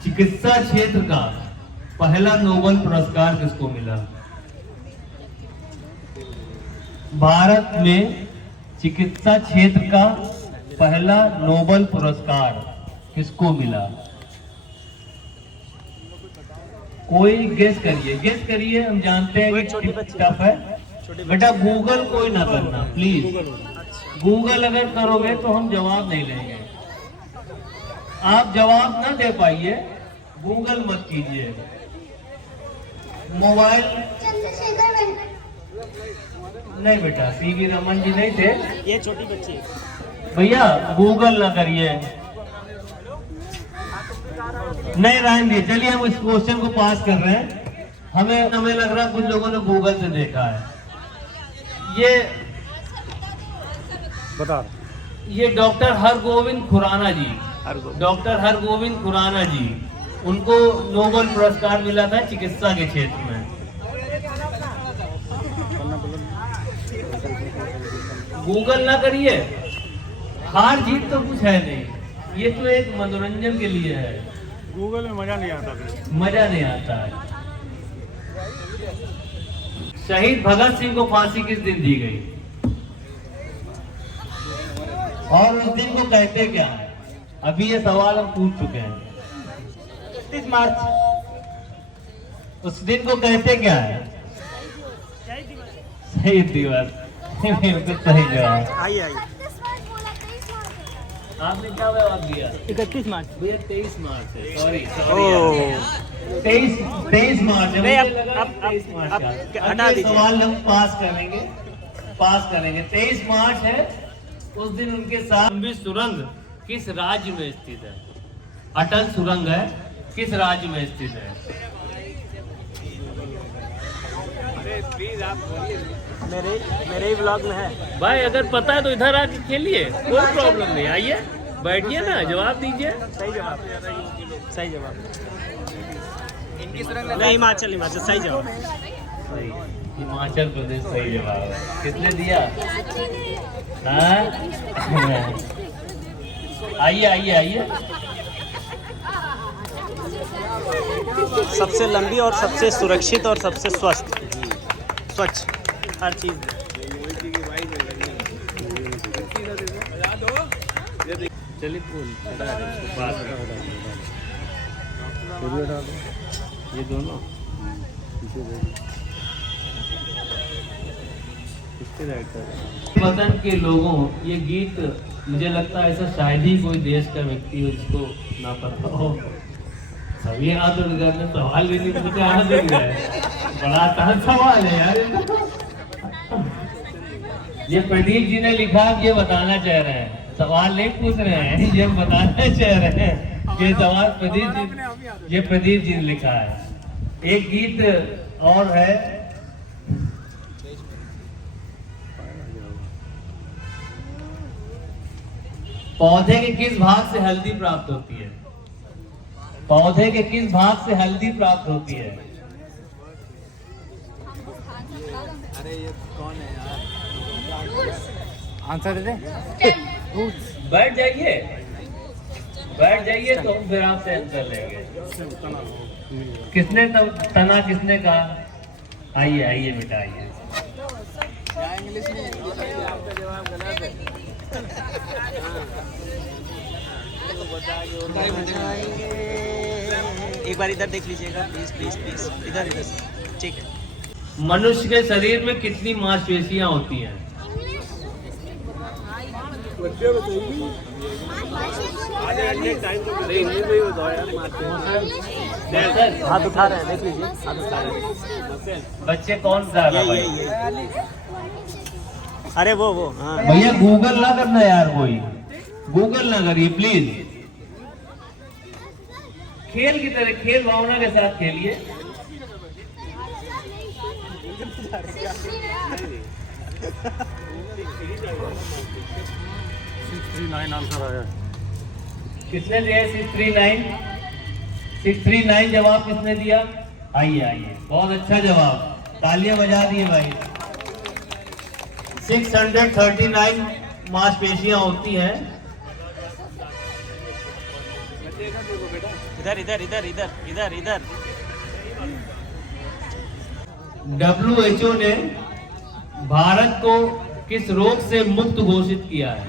चिकित्सा क्षेत्र का पहला नोबेल पुरस्कार किसको मिला? भारत में चिकित्सा क्षेत्र का पहला नोबेल पुरस्कार किसको मिला? कोई गेस करिए, गेस करिए। हम जानते हैं कि टफ है बेटा, गूगल कोई ना करना प्लीज। गूगल अगर करोगे तो हम जवाब नहीं लेंगे। आप जवाब ना दे पाइए, गूगल मत कीजिए। मोबाइल चंद्रशेखर नहीं बेटा, सीवी रमन जी नहीं थे। ये छोटी बच्ची है। भैया गूगल ना करिए। नहीं रायन जी, चलिए हम इस क्वेश्चन को पास कर रहे हैं। हमें लग रहा है कुछ लोगों ने गूगल से देखा है। ये डॉक्टर हरगोविंद खुराना जी, डॉक्टर हरगोविंद खुराना जी, उनको नोबेल पुरस्कार मिला था चिकित्सा के क्षेत्र में। गूगल ना करिए, हार जीत तो कुछ है नहीं, ये तो एक मनोरंजन के लिए है। गूगल में मजा नहीं आता, मजा नहीं आता है। शहीद भगत सिंह को फांसी किस दिन दी गई और उस दिन को कहते क्या है? अभी ये सवाल हम पूछ चुके हैं। 31 मार्च, उस दिन को कहते क्या है? शहीद दिवस। बिल्कुल सही जवाब। आइए आपने क्या जवाब दिया? 31 मार्च। भैया 23 मार्च है, सॉरी 23 मार्च है। नहीं, मुझे लगा अब 23 मार्च अब का। हटा अब ये दीजिए। सवाल हम पास करेंगे। 23 मार्च है, उस दिन उनके साथ लंबी सुरंग किस राज्य में स्थित है? अटल सुरंग है, किस राज्य में स्थित है? मेरे ही ब्लॉग में है भाई अगर पता है तो इधर आके खेलिए, कोई प्रॉब्लम नहीं। आइए बैठिए ना, जवाब दीजिए। सही जवाब। नहीं, हिमाचल सही जवाब। सही, हिमाचल प्रदेश सही जवाब है। किसने दिया? हाँ? आइए। सबसे लंबी और सबसे सुरक्षित और सबसे स्वच्छ हर चीज। चलिए ये दोनों वतन के लोगों, ये गीत मुझे लगता है ऐसा शायद ही कोई देश का व्यक्ति हो जिसको ना पता हो। सभी हाथ उड़ गए, सवाल भी नहीं पूछे, हाथ उड़ गए। बड़ा आसान सवाल है यार। ये प्रदीप जी ने लिखा, ये बताना चाह रहे हैं, सवाल नहीं पूछ रहे हैं, ये बताना चाह रहे हैं। ये सवाल प्रदीप जी ने लिखा है। एक गीत और है, पौधे के किस भाग से हल्दी प्राप्त होती है? पौधे के किस भाग से हल्दी प्राप्त होती है? अरे ये कौन है यार? आंसर दे दे। बैठ जाइए तो हम फिर आपसे आंसर लेंगे। किसने तना किसने कहा? आइए बेटा आइए। इंग्लिश में आपका जवाब गलत है। एक बार इधर देख लीजिएगा प्लीज। इधर चेक। मनुष्य के शरीर में कितनी मांसपेशियां होती हैं? हाथ उठा रहे हैं, देख लीजिए हाथ उठा रहे हैं। बच्चे कौन सा भाई? अरे वो हाँ। भैया गूगल ना करना यार, कोई गूगल ना करिए प्लीज। खेल की तरह, खेल भावना के साथ खेलिए। 639 आंसर आया। किसने दिया? 639 जवाब किसने दिया? आइए, बहुत अच्छा जवाब, तालियां बजा दिए भाई। 639 मांसपेशियां होती हैं। इधर। WHO ने भारत को किस रोग से मुक्त घोषित किया है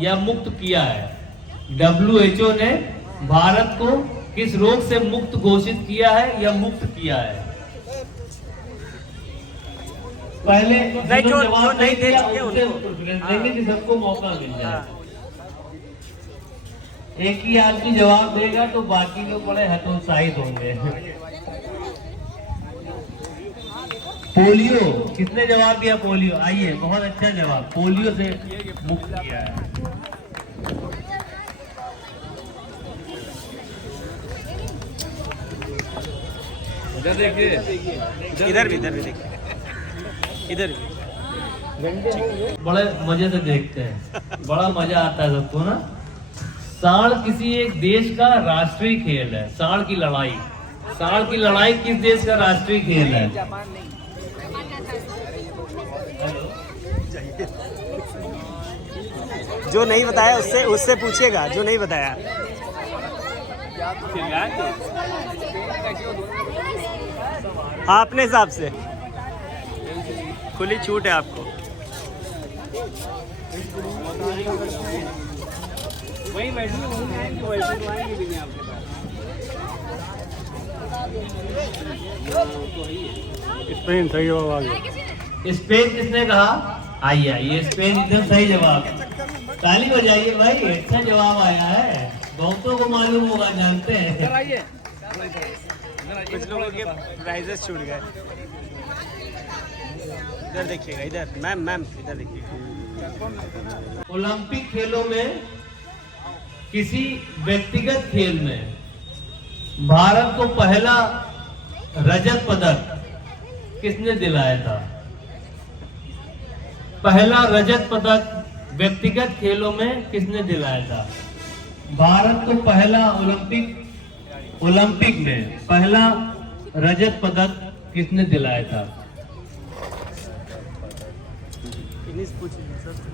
या मुक्त किया है? WHO ने भारत को किस रोग से मुक्त घोषित किया है या मुक्त किया है? पहले नहीं, जो नहीं दे चुके उनको देंगे कि सबको मौका मिल जाए। एक ही आदमी जवाब देगा तो बाकी लोग बड़े हतोत्साहित होंगे। पोलियो, किसने जवाब दिया पोलियो? आइए, बहुत अच्छा जवाब, पोलियो से मुक्त किया है। इधर भी देखिए, इधर भी। बड़े मजे से देखते हैं, बड़ा मजा आता है सबको ना। सांड किसी एक देश का राष्ट्रीय खेल है। सांड की लड़ाई, सांड की लड़ाई किस देश का राष्ट्रीय खेल है? जो नहीं बताया उससे पूछिएगा, जो नहीं बताया। हाँ, अपने हिसाब से खुली छूट है आपको। वही बैठिए, वही भी नहीं आपके पास। स्पेन सही जवाब आ गया। स्पेन किसने कहा? आइए आइए, स्पेन एकदम सही जवाब। ताली बजाइए भाई, अच्छा जवाब आया है। बहुतों को मालूम होगा, जानते हैं। कुछ लोगों के प्राइजेस छूट गए। इधर देखिएगा, इधर मैम इधर देखिएगा। ओलंपिक खेलों में किसी व्यक्तिगत खेल में भारत को पहला रजत पदक किसने दिलाया था? पहला रजत पदक व्यक्तिगत खेलों में किसने दिलाया था? भारत को पहला ओलंपिक में पहला रजत पदक किसने दिलाया था?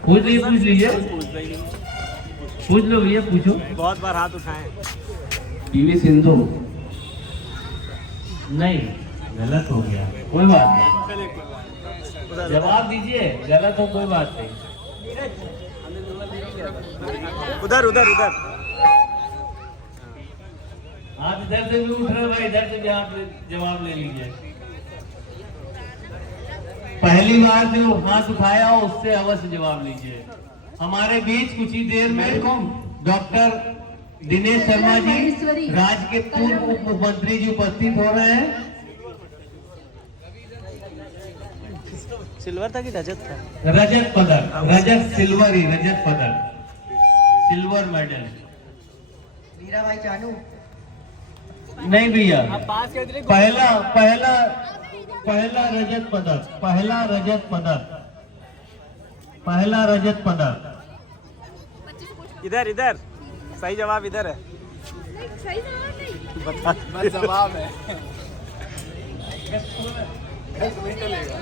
पूछ लीजिए, पूछ लो भैया, पूछो। बहुत बार हाथ उठाए। पीवी सिंधु। नहीं, गलत हो गया, कोई बात नहीं। जवाब दीजिए, गलत हो कोई बात नहीं। उधर आप इधर से भी उठ रहे हो भाई, इधर से भी आप जवाब ले लीजिए। पहली बार जो हाथ उठाया हो उससे अवश्य जवाब लीजिए। हमारे बीच कुछ ही देर में डॉक्टर दिनेश शर्मा जी, राज्य के पूर्व उप मुख्यमंत्री जी उपस्थित हो रहे हैं। सिल्वर था कि रजत था? रजत पदक, रजत सिल्वर ही, रजत पदक, सिल्वर मेडल। मीरा भाई चानू। नहीं भैया, पहला रजत पदक, पहला रजत पदक। इधर सही जवाब इधर है। सही जवाब नहीं। बता जवाब है।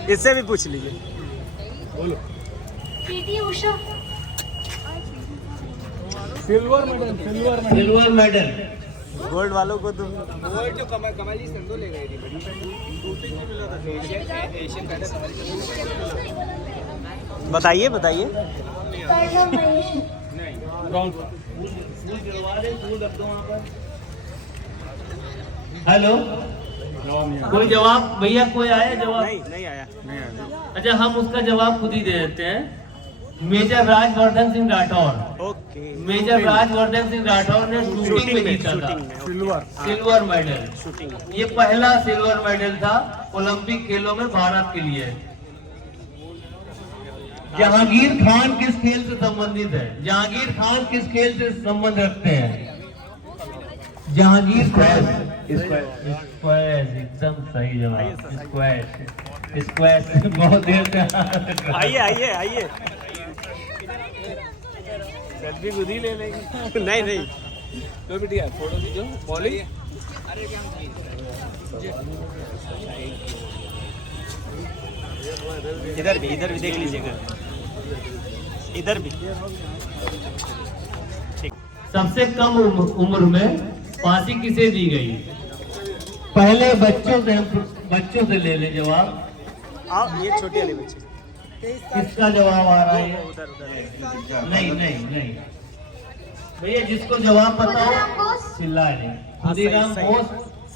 इससे भी पूछ लीजिए। बोलो। P T Usha. Silver medal. Gold वालों को तो गोल्ड जो कमल जी संधू ले गई थी। बताइए। कर्णव महेश। हेलो, कोई जवाब भैया? कोई आया जवाब? नहीं आया। अच्छा, हम उसका जवाब खुद ही दे देते हैं। Major Rajvardhan Singh Rathore. Okay. Major Rajvardhan Singh Rathore ने शूटिंग में जीता था सिल्वर मेडल। शूटिंग ये पहला सिल्वर मेडल था ओलंपिक खेलों में भारत के लिए। जहांगीर खान किस खेल से संबंधित है? जहांगीर खान किस खेल से संबंध रखते हैं? जहांगीर खान स्क्वैश, एकदम सही जवाब। स्क्वैश बहुत देर से। आइए। सेल्फी खुद ही ले लेंगे। नहीं तो भी ठीक है, फोटो दीजिए। बॉलिंग इधर भी देख लीजिएगा, इधर भी। सबसे कम उम्र में फांसी किसे दी गई? पहले बच्चों से ले ले जवाब। आओ, ये छोटे वाले बच्चे। किसका जवाब आ रहा है? उधर नहीं भैया, जिसको जवाब पता हो चिल्लाए नहीं। खुदीराम बोस,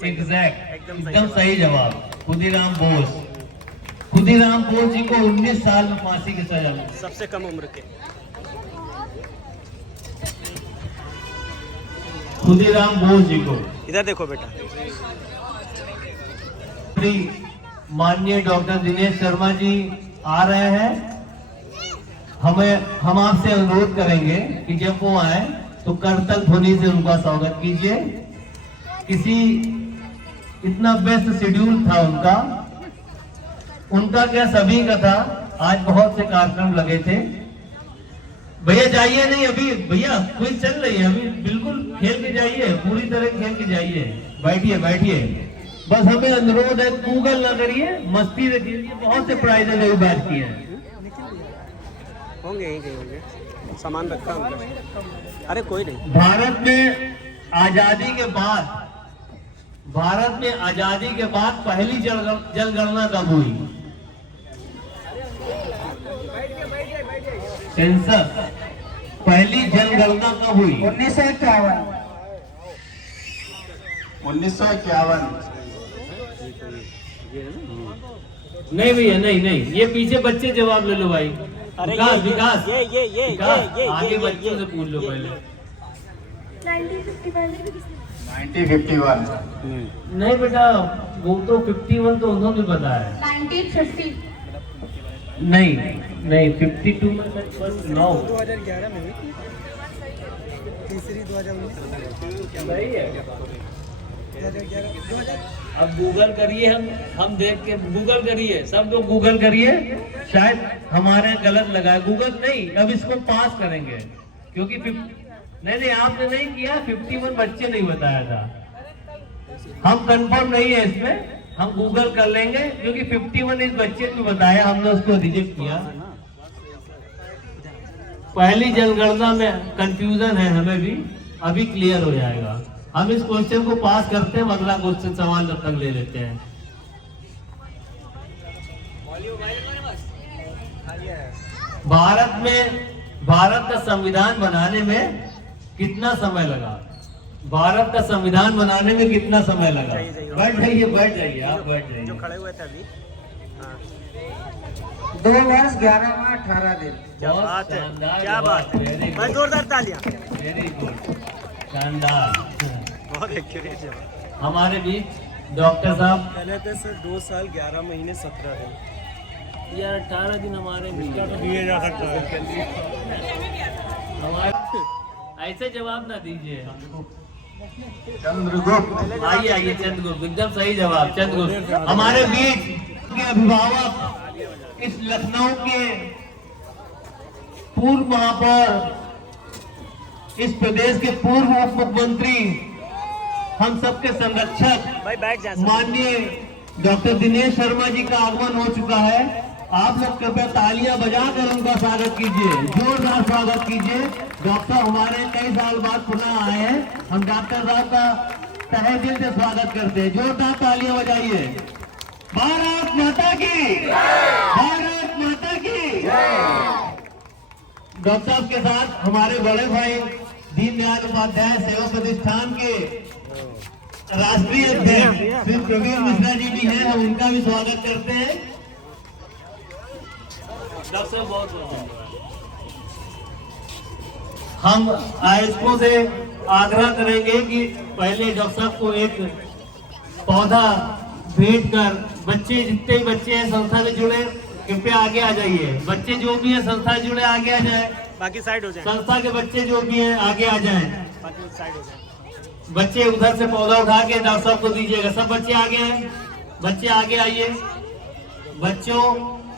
एग्जैक्ट, एकदम सही जवाब। खुदीराम बोस जी को 19 साल में फांसी की सजा मिली। सबसे कम उम्र के। खुदीराम बोस जी को। इधर देखो बेटा। माननीय डॉक्टर दिनेश शर्मा जी आ रहे हैं। हम आपसे अनुरोध करेंगे कि जब वो आए तो करतल ध्वनि से उनका स्वागत कीजिए। किसी इतना व्यस्त शेड्यूल था उनका क्या सभी का था, आज बहुत से कार्यक्रम लगे थे। भैया जाइए नहीं अभी, भैया क्विज चल रही है अभी, बिल्कुल खेल के जाइए, पूरी तरह खेल के जाइए। बैठिए बैठिए, बस हमें अनुरोध है गूगल ना करिए, मस्ती रखिए। बहुत से प्राइज अभी बैठ किए हैं, होंगे यहीं कहीं होंगे, सामान रखा होगा। अरे कोई नहीं। भारत में आजादी के बाद पहली जनगणना कब हुई? सेंसस पहली जनगणना कब हुई? 1951। 1951। नहीं भैया नहीं, ये पीछे बच्चे जवाब ले लो भाई। अरे विकास ये आगे बच्चों से पूछ लो पहले। 1951। नहीं बेटा, वो तो 51 तो उन्होंने बताया। 1950। नहीं 52 में 9 2011 में हुई थी, तीसरी 2019 सही है। 2011 अब गूगल करिए, हम देख के गूगल करिए, सब लोग गूगल करिए, शायद हमारे गलत लगा है। गूगल नहीं, अब इसको पास करेंगे क्योंकि नहीं आपने नहीं किया, 51 बच्चे नहीं बताया था। हम कंफर्म नहीं है इसमें, हम गूगल कर लेंगे क्योंकि 51 इस बच्चे ने बताया, हमने उसको रिजेक्ट किया। पहली जनगणना में कंफ्यूजन है हमें भी, अभी क्लियर हो जाएगा। हम इस क्वेश्चन को पास करते हैं, अगला क्वेश्चन सवाल तक ले लेते हैं। भारत का संविधान बनाने में कितना समय लगा? भारत का संविधान बनाने में कितना समय लगा? बैठ जाइए आप बैठ जाइए। जो खड़े हुए थे अभी। 2 वर्ष 11 माह 18 दिन। क्या बात है, शानदार क्या बात जवाब, है very भाई, good। जोरदार तालियां। वेरी गुड, शानदार। बहुत एक्यूरेट जवाब। हमारे बीच डॉक्टर साहब। पहले थे सर 2 साल 11 महीने 17 दिन। यार 18 दिन हमारे इसका तो दिया जा सकता है। हमारे ऐसे जवाब ना दीजिए। चंद्रगुप्त। आइए चंद्रगुप्त, एकदम सही जवाब चंद्रगुप्त। हमारे बीच के अभिभावक, इस लखनऊ के पूर्व महापौर, इस प्रदेश के पूर्व उप मुख्यमंत्री, हम सबके संरक्षक भाई बैठ जा। माननीय डॉक्टर दिनेश शर्मा जी का आगमन हो चुका है। आप लोग कृपया तालियां बजाकर उनका स्वागत कीजिए, जोरदार स्वागत कीजिए। डॉक्टर हमारे कई साल बाद पुनः आए हैं, हम डॉक्टर साहब का तहे दिल से स्वागत करते हैं। जोरदार तालियां बजाइए। भारत माता की, भारत माता की। डॉक्टर साहब के साथ हमारे बड़े भाई दीनदयाल उपाध्याय सेवा प्रतिष्ठान के राष्ट्रीय अध्यक्ष श्री प्रवीण मिश्रा जी भी हैं, हम उनका भी स्वागत करते हैं। डॉक्टर बहुत हम आयोजकों से आग्रह करेंगे कि पहले डॉक्टर साहब को एक पौधा भेंट कर, बच्चे जितने बच्चे हैं संस्था से जुड़े कृपया आगे आ जाइए। बच्चे जो भी हैं संस्था से जुड़े आगे आ जाए, बाकी साइड हो जाए। संस्था के बच्चे जो भी हैं आगे आ जाएं। बाकी साइड हो जाए। बच्चे उधर से पौधा उठा के डॉक्टर साहब को दीजिएगा। सब बच्चे आगे हैं, बच्चे आगे आइए। बच्चों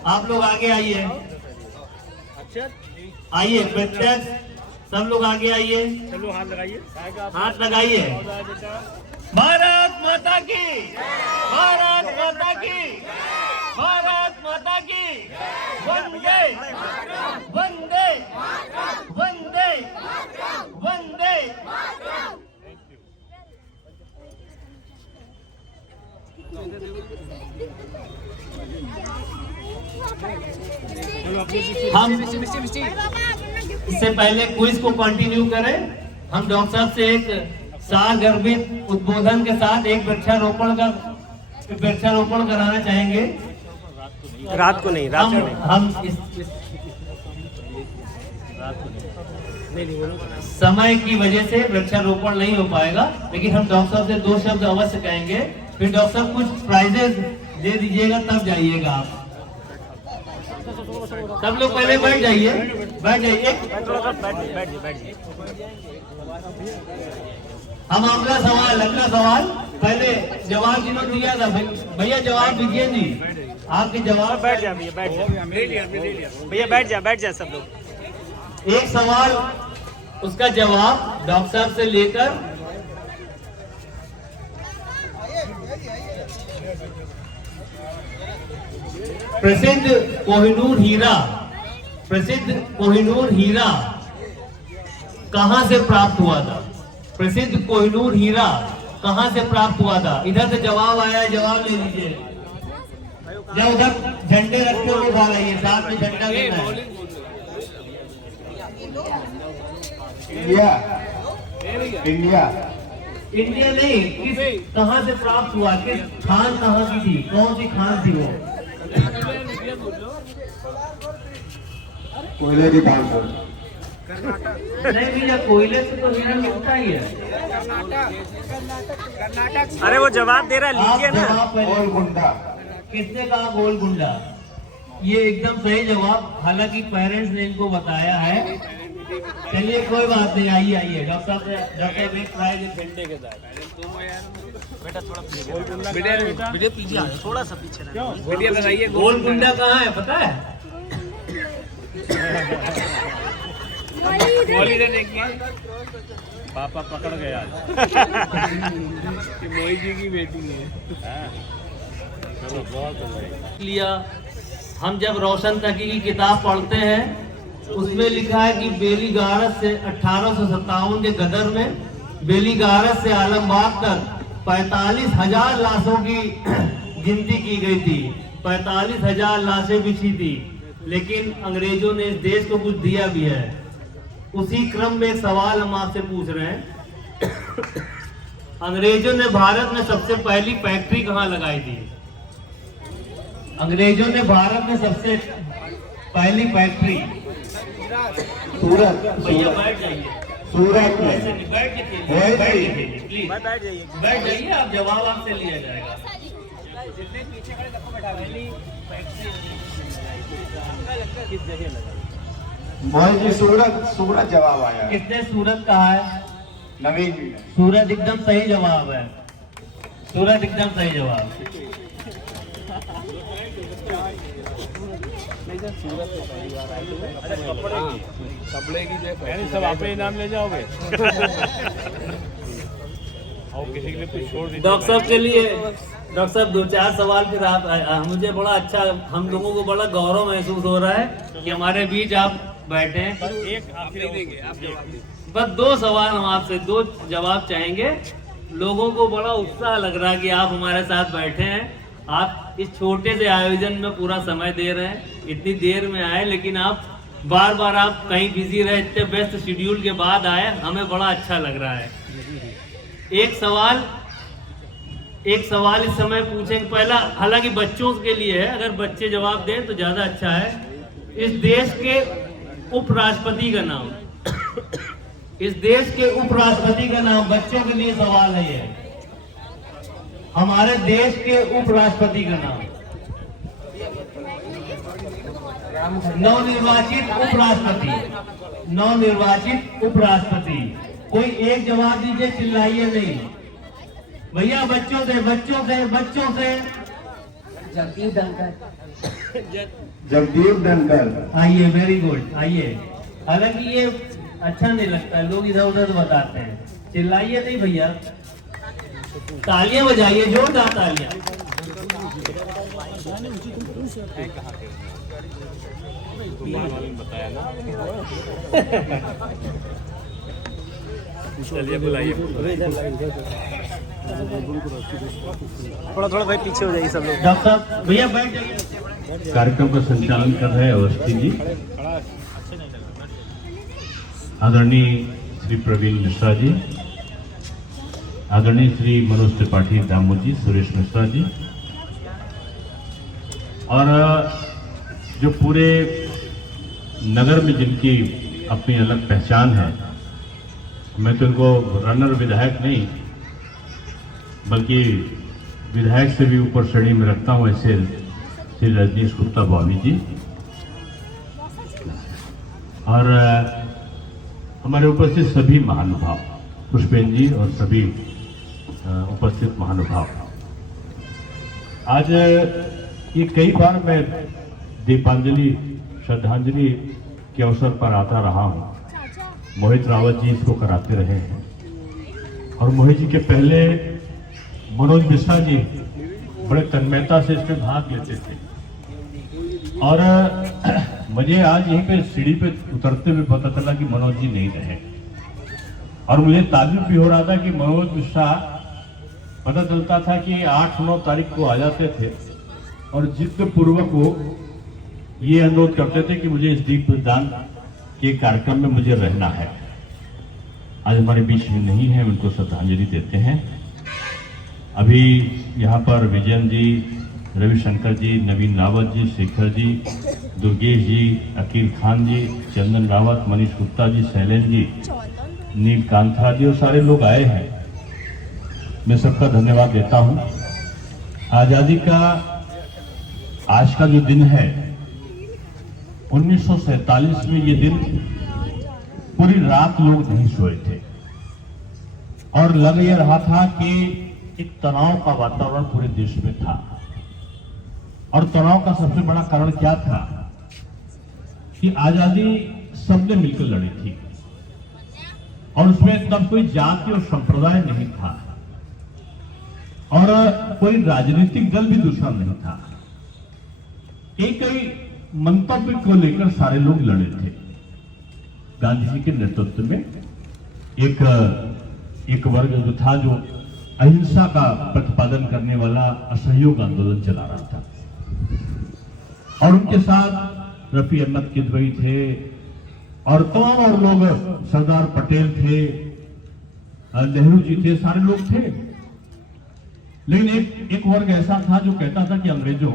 आप लोग आगे आइए, आइए प्रत्यक्ष सब लोग आगे आइए। चलो हाथ लगाइए, हाथ लगाइए। भारत माता की, भारत माता की, भारत माता की। वंदे वंदे वंदे वंदे। हम इससे पहले क्विज को कंटिन्यू करें, हम डॉक्टर साहब से एक सागर्भित उद्बोधन के साथ एक वृक्षारोपण कराना चाहेंगे। रात को नहीं, रात को नहीं। हम समय की वजह से वृक्षारोपण नहीं हो पाएगा, लेकिन हम डॉक्टर साहब से 2 शब्द अवश्य कहेंगे। फिर डॉक्टर साहब कुछ प्राइजेस दे दीजिएगा तब जाइएगा आप। सब लोग पहले बैठ जाइए, बैठ जाइए। हम अगला सवाल पहले जवाब जिन्होंने दिया था भैया जवाब दीजिए जी, आपके जवाब। बैठ जा भैया, बैठ जा भैया, बैठ जा सब लोग। एक सवाल उसका जवाब डॉक्टर साहब से लेकर प्रसिद्ध कोहिनूर हीरा कहां से प्राप्त हुआ था? प्रसिद्ध कोहिनूर हीरा कहां से प्राप्त हुआ था? इधर से जवाब आया है, जवाब ले लीजिए। जब उधर झंडे रखे हुए खा रही है, साथ में झंडा लेना है। इंडिया नहीं, किस कहां से प्राप्त हुआ? किस खान कहां की थी? कौन सी खान थी वो? कोयले की खान सर। नहीं भैया, कोयले से तो हीरा मिलता ही है। अरे वो जवाब दे रहा है, लीजिए ना। गोलकुंडा। किसने कहा गोलकुंडा? ये एकदम सही जवाब, हालांकि पेरेंट्स ने इनको बताया है। चलिए कोई बात नहीं, आइए डॉक्टर साहब एक ट्राई घंटे के साथ। बेटा थोड़ा वीडियो थोड़ा सा पीछे वीडियो लगाइए। गोलकुंडा कहाँ है पता है? पापा पकड़ गया मोही जी की बेटी है। लिया हम जब रोशन तकी की किताब पढ़ते हैं, उसमें लिखा है कि बेलीगारस से 1857 के गदर में बेलीगारस से आलमबाग तक 45,000 लाशों की गिनती की गई थी। 45,000 लाशें बिछी थी, लेकिन अंग्रेजों ने इस देश को कुछ दिया भी है। उसी क्रम में एक सवाल हम आपसे पूछ रहे हैं। अंग्रेजों ने भारत में सबसे पहली फैक्ट्री कहाँ लगाई थी? अंग्रेजों ने भारत में सबसे पहली फैक्ट्री सूरत। भैया बैठ जाइए, सूरत में। ऐसे नहीं, बैठ के खेलिए, बैठ के खेलिए, प्लीज बैठ जाइए। आप जवाब आपसे लिया जाएगा। किस जगह लगा? मोहित जी सूरत जवाब आया है। किसने सूरत कहा है? नवीन जी ने। सूरत एकदम सही जवाब है। सूरत एकदम सही जवाब। कपड़े की यानी सब आप ही नाम ले जाओगे और किसी के लिए कुछ छोड़ दीजिए। डॉक्टर साहब के लिए, डॉक्टर साहब 2-4 सवाल फिर आप, मुझे बड़ा अच्छा, हम लोगों को बड़ा गौरव महसूस हो रहा है कि हमारे बीच आप बैठे हैं। एक आखिरी देंगे, आप जवाब दीजिए। बस 2 सवाल हम आपसे 2 जवाब चाहेंगे। लोगों को बड़ा उत्साह लग रहा है कि आप हमारे साथ बैठे हैं। आप इस छोटे से आयोजन में पूरा समय दे रहे हैं, इतनी देर में आए, लेकिन आप बार आप कहीं बिजी रहे, इतने व्यस्त शेड्यूल के बाद आए, हमें बड़ा अच्छा लग रहा है। एक सवाल इस समय पूछेंगे। पहला हालांकि बच्चों के लिए है, अगर बच्चे जवाब दें तो ज्यादा अच्छा है। इस देश के उपराष्ट्रपति का नाम, इस देश के उपराष्ट्रपति का नाम, बच्चों के लिए सवाल है ये। हमारे देश के उपराष्ट्रपति का नाम, नवनिर्वाचित उपराष्ट्रपति। कोई एक जवाब दीजिए, चिल्लाइए नहीं भैया। बच्चों से जगदीप धनखड़। आइए, वेरी गुड, आइए। हालांकि ये अच्छा नहीं लगता, लोग इधर उधर बताते हैं। चिल्लाइए नहीं भैया, तालियां बजाइए, जोरदार तालियां। बताया ना। चलिए बुलाइए। थोड़ा भाई पीछे हो जाइए सब लोग। डॉक्टर साहब भैया बैठ जाइए। कार्यक्रम का संचालन कर रहे हैं अवस्थी जी, आदरणीय श्री प्रवीण मिश्रा जी, आदरणीय श्री मनोज त्रिपाठी दामू जी, सुरेश मिश्रा जी, और जो पूरे नगर में जिनकी अपनी अलग पहचान है, मैं तो इनको रनर विधायक नहीं बल्कि विधायक से भी ऊपर श्रेणी में रखता हूँ ऐसे श्री रजनीश गुप्ता बॉबी जी और हमारे उपस्थित सभी महानुभाव, पुष्पेन जी और सभी उपस्थित महानुभाव। आज ये कई बार मैं दीपांजलि श्रद्धांजलि के अवसर पर आता रहा हूँ। मोहित रावत जी इसको कराते रहे हैं और मोहित जी के पहले मनोज मिश्रा जी बड़े तन्मयता से इसमें भाग लेते थे और मुझे आज यहीं पे सीढ़ी पे उतरते हुए पता चला कि मनोज जी नहीं रहे और मुझे ताज्जुब भी हो रहा था कि मनोज मिश्रा पता चलता था कि 8-9 तारीख को आ जाते थे और जिद्द पूर्वक वो ये अनुरोध करते थे कि मुझे इस दीपदान के कार्यक्रम में मुझे रहना है। आज हमारे बीच में नहीं है, उनको श्रद्धांजलि देते हैं। अभी यहाँ पर विजयन जी, रविशंकर जी, नवीन रावत जी, शेखर जी, दुर्गेश जी, अकील खान जी, चंदन रावत, मनीष गुप्ता जी, शैलेंद्र जी, नील कांथा जी और सारे लोग आए हैं। मैं सबका धन्यवाद देता हूं। आजादी का आज का जो दिन है, 1947 में ये दिन पूरी रात लोग नहीं सोए थे और लग ये रहा था कि एक तनाव का वातावरण पूरे देश में था। और तनाव का सबसे बड़ा कारण क्या था कि आजादी सबने मिलकर लड़ी थी और उसमें तब कोई जाति और संप्रदाय नहीं था और कोई राजनीतिक दल भी दूसरा नहीं था। एक ही मंतव्य को लेकर सारे लोग लड़े थे। गांधी जी के नेतृत्व में एक वर्ग जो था जो अहिंसा का प्रतिपादन करने वाला असहयोग आंदोलन चला रहा था और उनके साथ रफी अहमद किदवई थे और तमाम और लोग, सरदार पटेल थे, नेहरू जी थे, सारे लोग थे। लेकिन एक वर्ग ऐसा था जो कहता था कि अंग्रेजों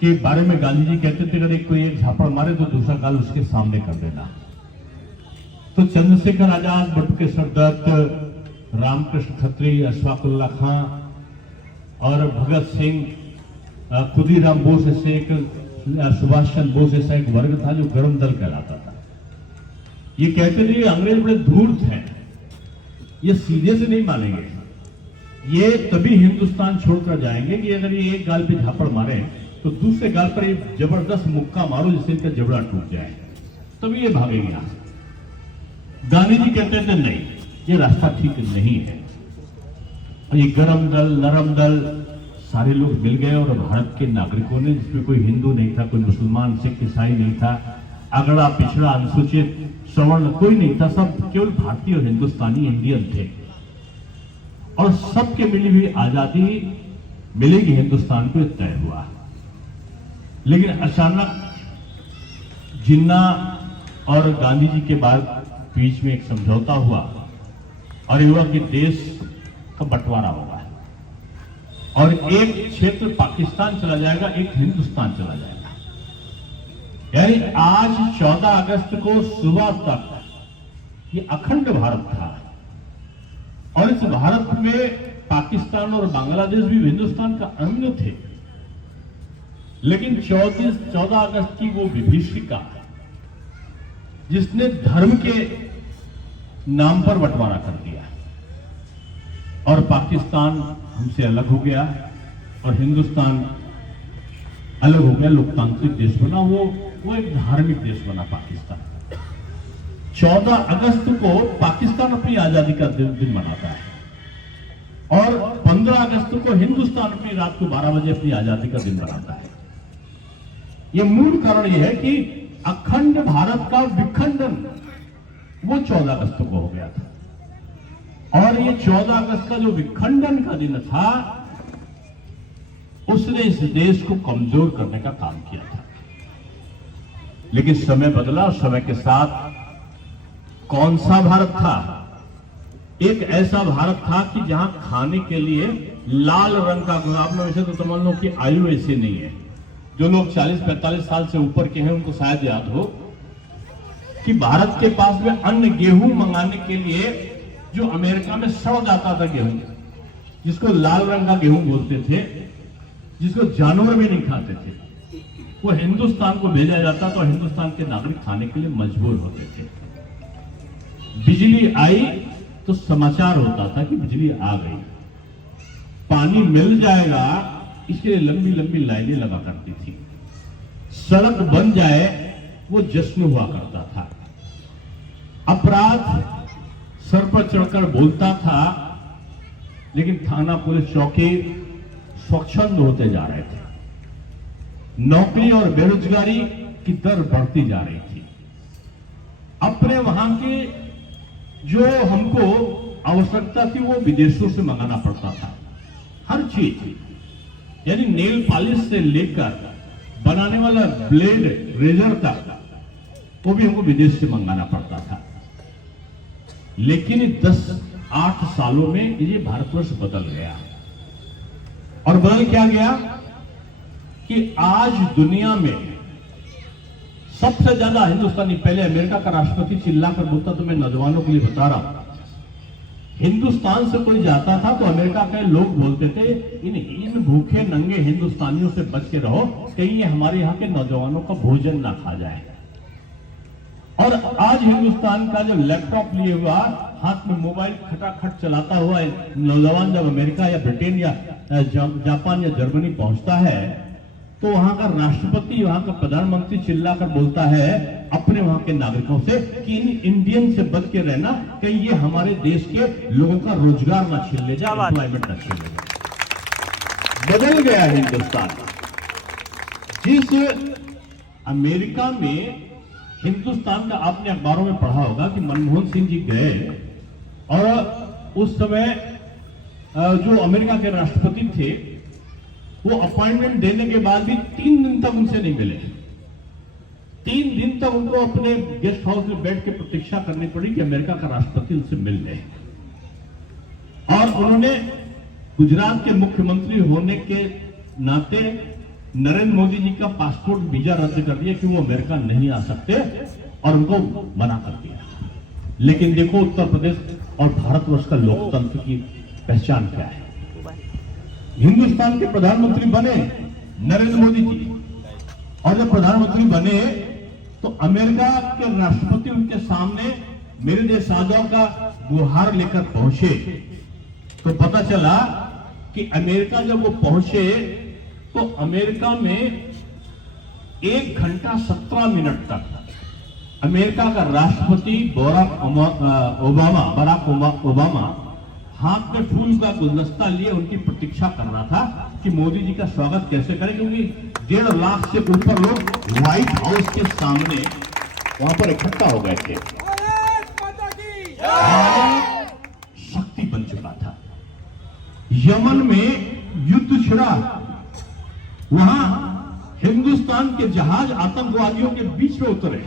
के बारे में गांधी जी कहते थे अगर कोई एक झापड़ मारे तो दूसरा गाल उसके सामने कर देना। तो चंद्रशेखर आजाद, बटुकेश्वर दत्त, रामकृष्ण खत्री, अशफाकुल्ला खां और भगत सिंह, खुदीराम बोस ऐसे एक, सुभाष चंद्र बोस ऐसा एक वर्ग था जो गरम दल कहलाता था। ये कहते थे अंग्रेज बड़े धूर्त हैं, ये सीधे से नहीं मानेंगे, ये तभी हिंदुस्तान छोड़कर जाएंगे कि अगर ये एक गाल पे झापड़ मारे तो दूसरे गाल पर एक जबरदस्त मुक्का मारो जिससे इनका जबड़ा टूट जाए, तभी ये भागेंगे यहां से। गांधी जी कहते थे नहीं, ये रास्ता ठीक नहीं है। और ये गरम दल, नरम दल सारे लोग मिल गए और भारत के नागरिकों ने, जिसमें कोई हिंदू नहीं था, कोई मुसलमान, सिख, ईसाई नहीं था, अगड़ा पिछड़ा, अनुसूचित, सवर्ण कोई नहीं था, सब केवल भारतीय और हिंदुस्तानी इंडियन थे और सबके मिली हुई आजादी मिलेगी हिंदुस्तान को तय हुआ। लेकिन अचानक जिन्ना और गांधी जी के बाद बीच में एक समझौता हुआ और युवा के देश का बंटवारा होगा और एक क्षेत्र पाकिस्तान चला जाएगा, एक हिंदुस्तान चला जाएगा। यानी आज 14 अगस्त को सुबह तक ये अखंड भारत था और इस भारत में पाकिस्तान और बांग्लादेश भी हिंदुस्तान का अंग थे। लेकिन 14 अगस्त की वो विभीषिका जिसने धर्म के नाम पर बंटवारा कर दिया और पाकिस्तान हमसे अलग हो गया और हिंदुस्तान अलग हो गया, लोकतांत्रिक देश बना, वो एक धार्मिक देश बना पाकिस्तान। 14 अगस्त को पाकिस्तान अपनी आजादी का दिन मनाता है और 15 अगस्त को हिंदुस्तान अपनी रात को 12 बजे अपनी आजादी का दिन मनाता है। यह मूल कारण यह है कि अखंड भारत का विखंडन वो 14 अगस्त को हो गया था और ये 14 अगस्त का जो विखंडन का दिन था उसने इस देश को कमजोर करने का काम किया था। लेकिन समय बदला और समय के साथ कौन सा भारत था? एक ऐसा भारत था कि जहां खाने के लिए लाल रंग का, आप में वैसे तो तमाम लोगों की आयु ऐसी नहीं है, जो लोग 40-45 साल से ऊपर के हैं उनको शायद याद हो कि भारत के पास में अन्न गेहूं मंगाने के लिए जो अमेरिका में सड़ जाता था गेहूं, जिसको लाल रंग का गेहूं बोलते थे, जिसको जानवर भी नहीं खाते थे, वो हिंदुस्तान को भेजा जाता तो हिंदुस्तान के नागरिक खाने के लिए मजबूर होते थे। बिजली आई तो समाचार होता था कि बिजली आ गई। पानी मिल जाएगा इसके लिए लंबी लंबी लाइनें लगा करती थी। सड़क बन जाए वो जश्न हुआ करता था। अपराध सर पर चढ़कर बोलता था, लेकिन थाना पुलिस चौकी स्वच्छंद होते जा रहे थे। नौकरी और बेरोजगारी की दर बढ़ती जा रही थी। अपने वहां के जो हमको आवश्यकता थी वो विदेशों से मंगाना पड़ता था। हर चीज, यानी नेल पॉलिश से लेकर बनाने वाला ब्लेड, रेजर तक, वो भी हमको विदेश से मंगाना पड़ता था। लेकिन 10-8 सालों में ये भारतवर्ष बदल गया। और बदल क्या गया कि आज दुनिया में सबसे ज्यादा हिंदुस्तानी, पहले अमेरिका का राष्ट्रपति चिल्लाकर बोलता, तो मैं नौजवानों के लिए बता रहा हूं, हिंदुस्तान से कोई जाता था तो अमेरिका के लोग बोलते थे, इन भूखे नंगे हिंदुस्तानियों से बच के रहो, कहीं ये हमारे यहाँ के नौजवानों का भोजन ना खा जाए। और आज हिंदुस्तान का जब लैपटॉप लिए हुआ, हाथ में मोबाइल खटाखट चलाता हुआ नौजवान जब अमेरिका या ब्रिटेन या जापान या जर्मनी पहुंचता है, तो वहां का राष्ट्रपति, वहां का प्रधानमंत्री चिल्लाकर बोलता है अपने वहां के नागरिकों से कि इन इंडियन से बच के रहना, कहीं ये हमारे देश के लोगों का रोजगार ना छीन ले जाए, एम्प्लॉयमेंट ना छीन ले जाए। बदल गया हिंदुस्तान। जिस अमेरिका में हिंदुस्तान का, आपने अखबारों में पढ़ा होगा कि मनमोहन सिंह जी गए और उस समय जो अमेरिका के राष्ट्रपति थे वो अपॉइंटमेंट देने के बाद भी 3 दिन तक उनसे नहीं मिले। 3 दिन तक उनको अपने गेस्ट हाउस में बैठ के प्रतीक्षा करनी पड़ी कि अमेरिका का राष्ट्रपति उनसे मिल जाए। और उन्होंने गुजरात के मुख्यमंत्री होने के नाते नरेंद्र मोदी जी का पासपोर्ट वीजा रद्द कर दिया कि वो अमेरिका नहीं आ सकते और उनको मना कर दिया। लेकिन देखो उत्तर प्रदेश और भारतवर्ष का लोकतंत्र की पहचान क्या है। हिंदुस्तान के प्रधानमंत्री बने नरेंद्र मोदी जी, और जब प्रधानमंत्री बने तो अमेरिका के राष्ट्रपति उनके सामने मेरे देश आ जाओ का गुहार लेकर पहुंचे। तो पता चला कि अमेरिका जब वो पहुंचे तो अमेरिका में 1 घंटा 17 मिनट तक अमेरिका का राष्ट्रपति बराक ओबामा हाथ में फूल का गुलदस्ता लिए उनकी प्रतीक्षा कर रहा था कि मोदी जी का स्वागत कैसे करें, क्योंकि 1.5 लाख से ऊपर लोग व्हाइट हाउस के सामने वहां पर इकट्ठा हो गए थे। शक्ति बन चुका था। यमन में युद्ध छिड़ा, वहां हिंदुस्तान के जहाज आतंकवादियों के बीच में उतरे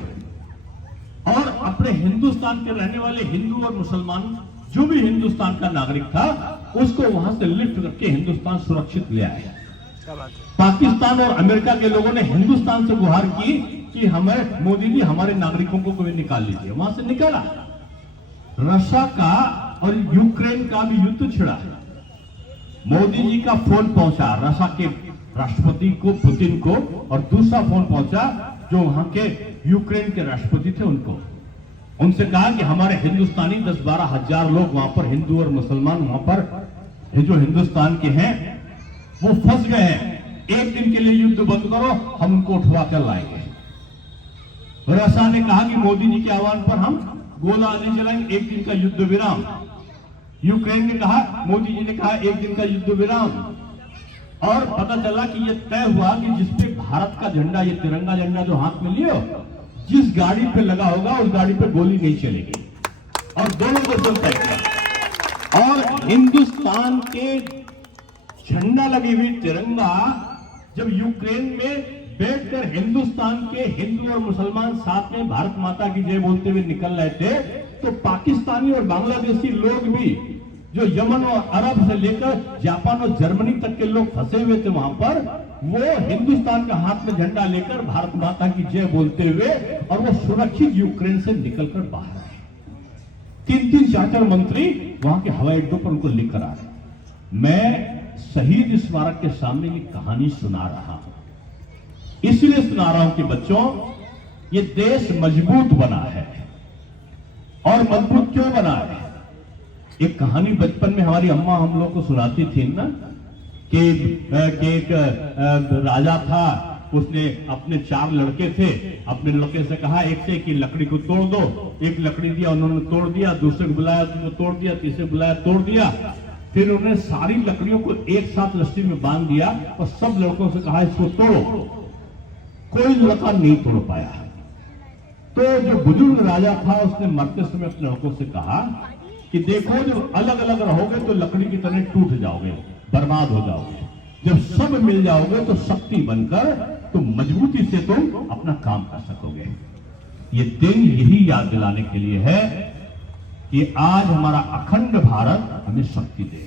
और अपने हिंदुस्तान के रहने वाले हिंदू और मुसलमान, जो भी हिंदुस्तान का नागरिक था, उसको वहां से लिफ्ट करके हिंदुस्तान सुरक्षित ले आए। पाकिस्तान और अमेरिका के लोगों ने हिंदुस्तान से गुहार की कि हमें मोदी जी हमारे नागरिकों को कोई निकाल लीजिए। वहां से निकाला। रशिया का और यूक्रेन का भी युद्ध छिड़ा। मोदी जी का फोन पहुंचा रशिया के राष्ट्रपति को, पुतिन को, और दूसरा फोन पहुंचा जो वहां के यूक्रेन के राष्ट्रपति थे उनको। उनसे कहा कि हमारे हिंदुस्तानी 10-12 हजार लोग वहां पर, हिंदू और मुसलमान वहां पर जो हिंदुस्तान के हैं वो फंस गए हैं। 1 दिन के लिए युद्ध बंद करो, हम उनको उठवा कर लाएंगे। रशिया ने कहा कि मोदी जी के आह्वान पर हम गोला नहीं चलाएंगे, 1 दिन का युद्ध विराम। यूक्रेन ने कहा, मोदी जी ने कहा 1 दिन का युद्ध विराम। और पता चला कि यह तय हुआ कि जिसपे भारत का झंडा, ये तिरंगा झंडा जो हाथ में लियो, जिस गाड़ी पे लगा होगा उस गाड़ी पे गोली नहीं चलेगी। और दोनों को चलता है। और हिंदुस्तान के झंडा लगी हुई तिरंगा जब यूक्रेन में बैठकर हिंदुस्तान के हिंदू और मुसलमान साथ में भारत माता की जय बोलते हुए निकल रहे थे, तो पाकिस्तानी और बांग्लादेशी लोग भी, जो यमन और अरब से लेकर जापान और जर्मनी तक के लोग फंसे हुए थे वहां पर, वो हिंदुस्तान का हाथ में झंडा लेकर भारत माता की जय बोलते हुए और वो सुरक्षित यूक्रेन से निकलकर बाहर आए। 3-3, 4-4 मंत्री वहां के हवाई अड्डों पर उनको लेकर आ रहे। मैं शहीद स्मारक के सामने ये कहानी सुना रहा हूं। इसलिए सुना रहा हूं कि बच्चों, ये देश मजबूत बना है। और मजबूत क्यों बना है? एक कहानी बचपन में हमारी अम्मा हम लोग को सुनाती थी ना, कि एक राजा था, उसने अपने 4 लड़के थे, अपने लड़के से कहा एक से कि लकड़ी को तोड़ दो। एक लकड़ी दिया, उन्होंने तोड़ दिया। दूसरे को बुलाया, उन्होंने तोड़ दिया। तीसरे को बुलाया, तोड़ दिया। फिर उन्होंने सारी लकड़ियों को एक साथ रस्सी में बांध दिया और सब लड़कों से कहा इसको तोड़ो। कोई लड़का नहीं तोड़ पाया। तो जो बुजुर्ग राजा था उसने मरते समय अपने लड़कों से कहा कि देखो, जब अलग अलग रहोगे तो लकड़ी की तरह टूट जाओगे, बर्बाद हो जाओगे। जब सब मिल जाओगे तो शक्ति बनकर तुम मजबूती से तुम अपना काम कर सकोगे। ये दिन यही याद दिलाने के लिए है कि आज हमारा अखंड भारत हमें शक्ति दे।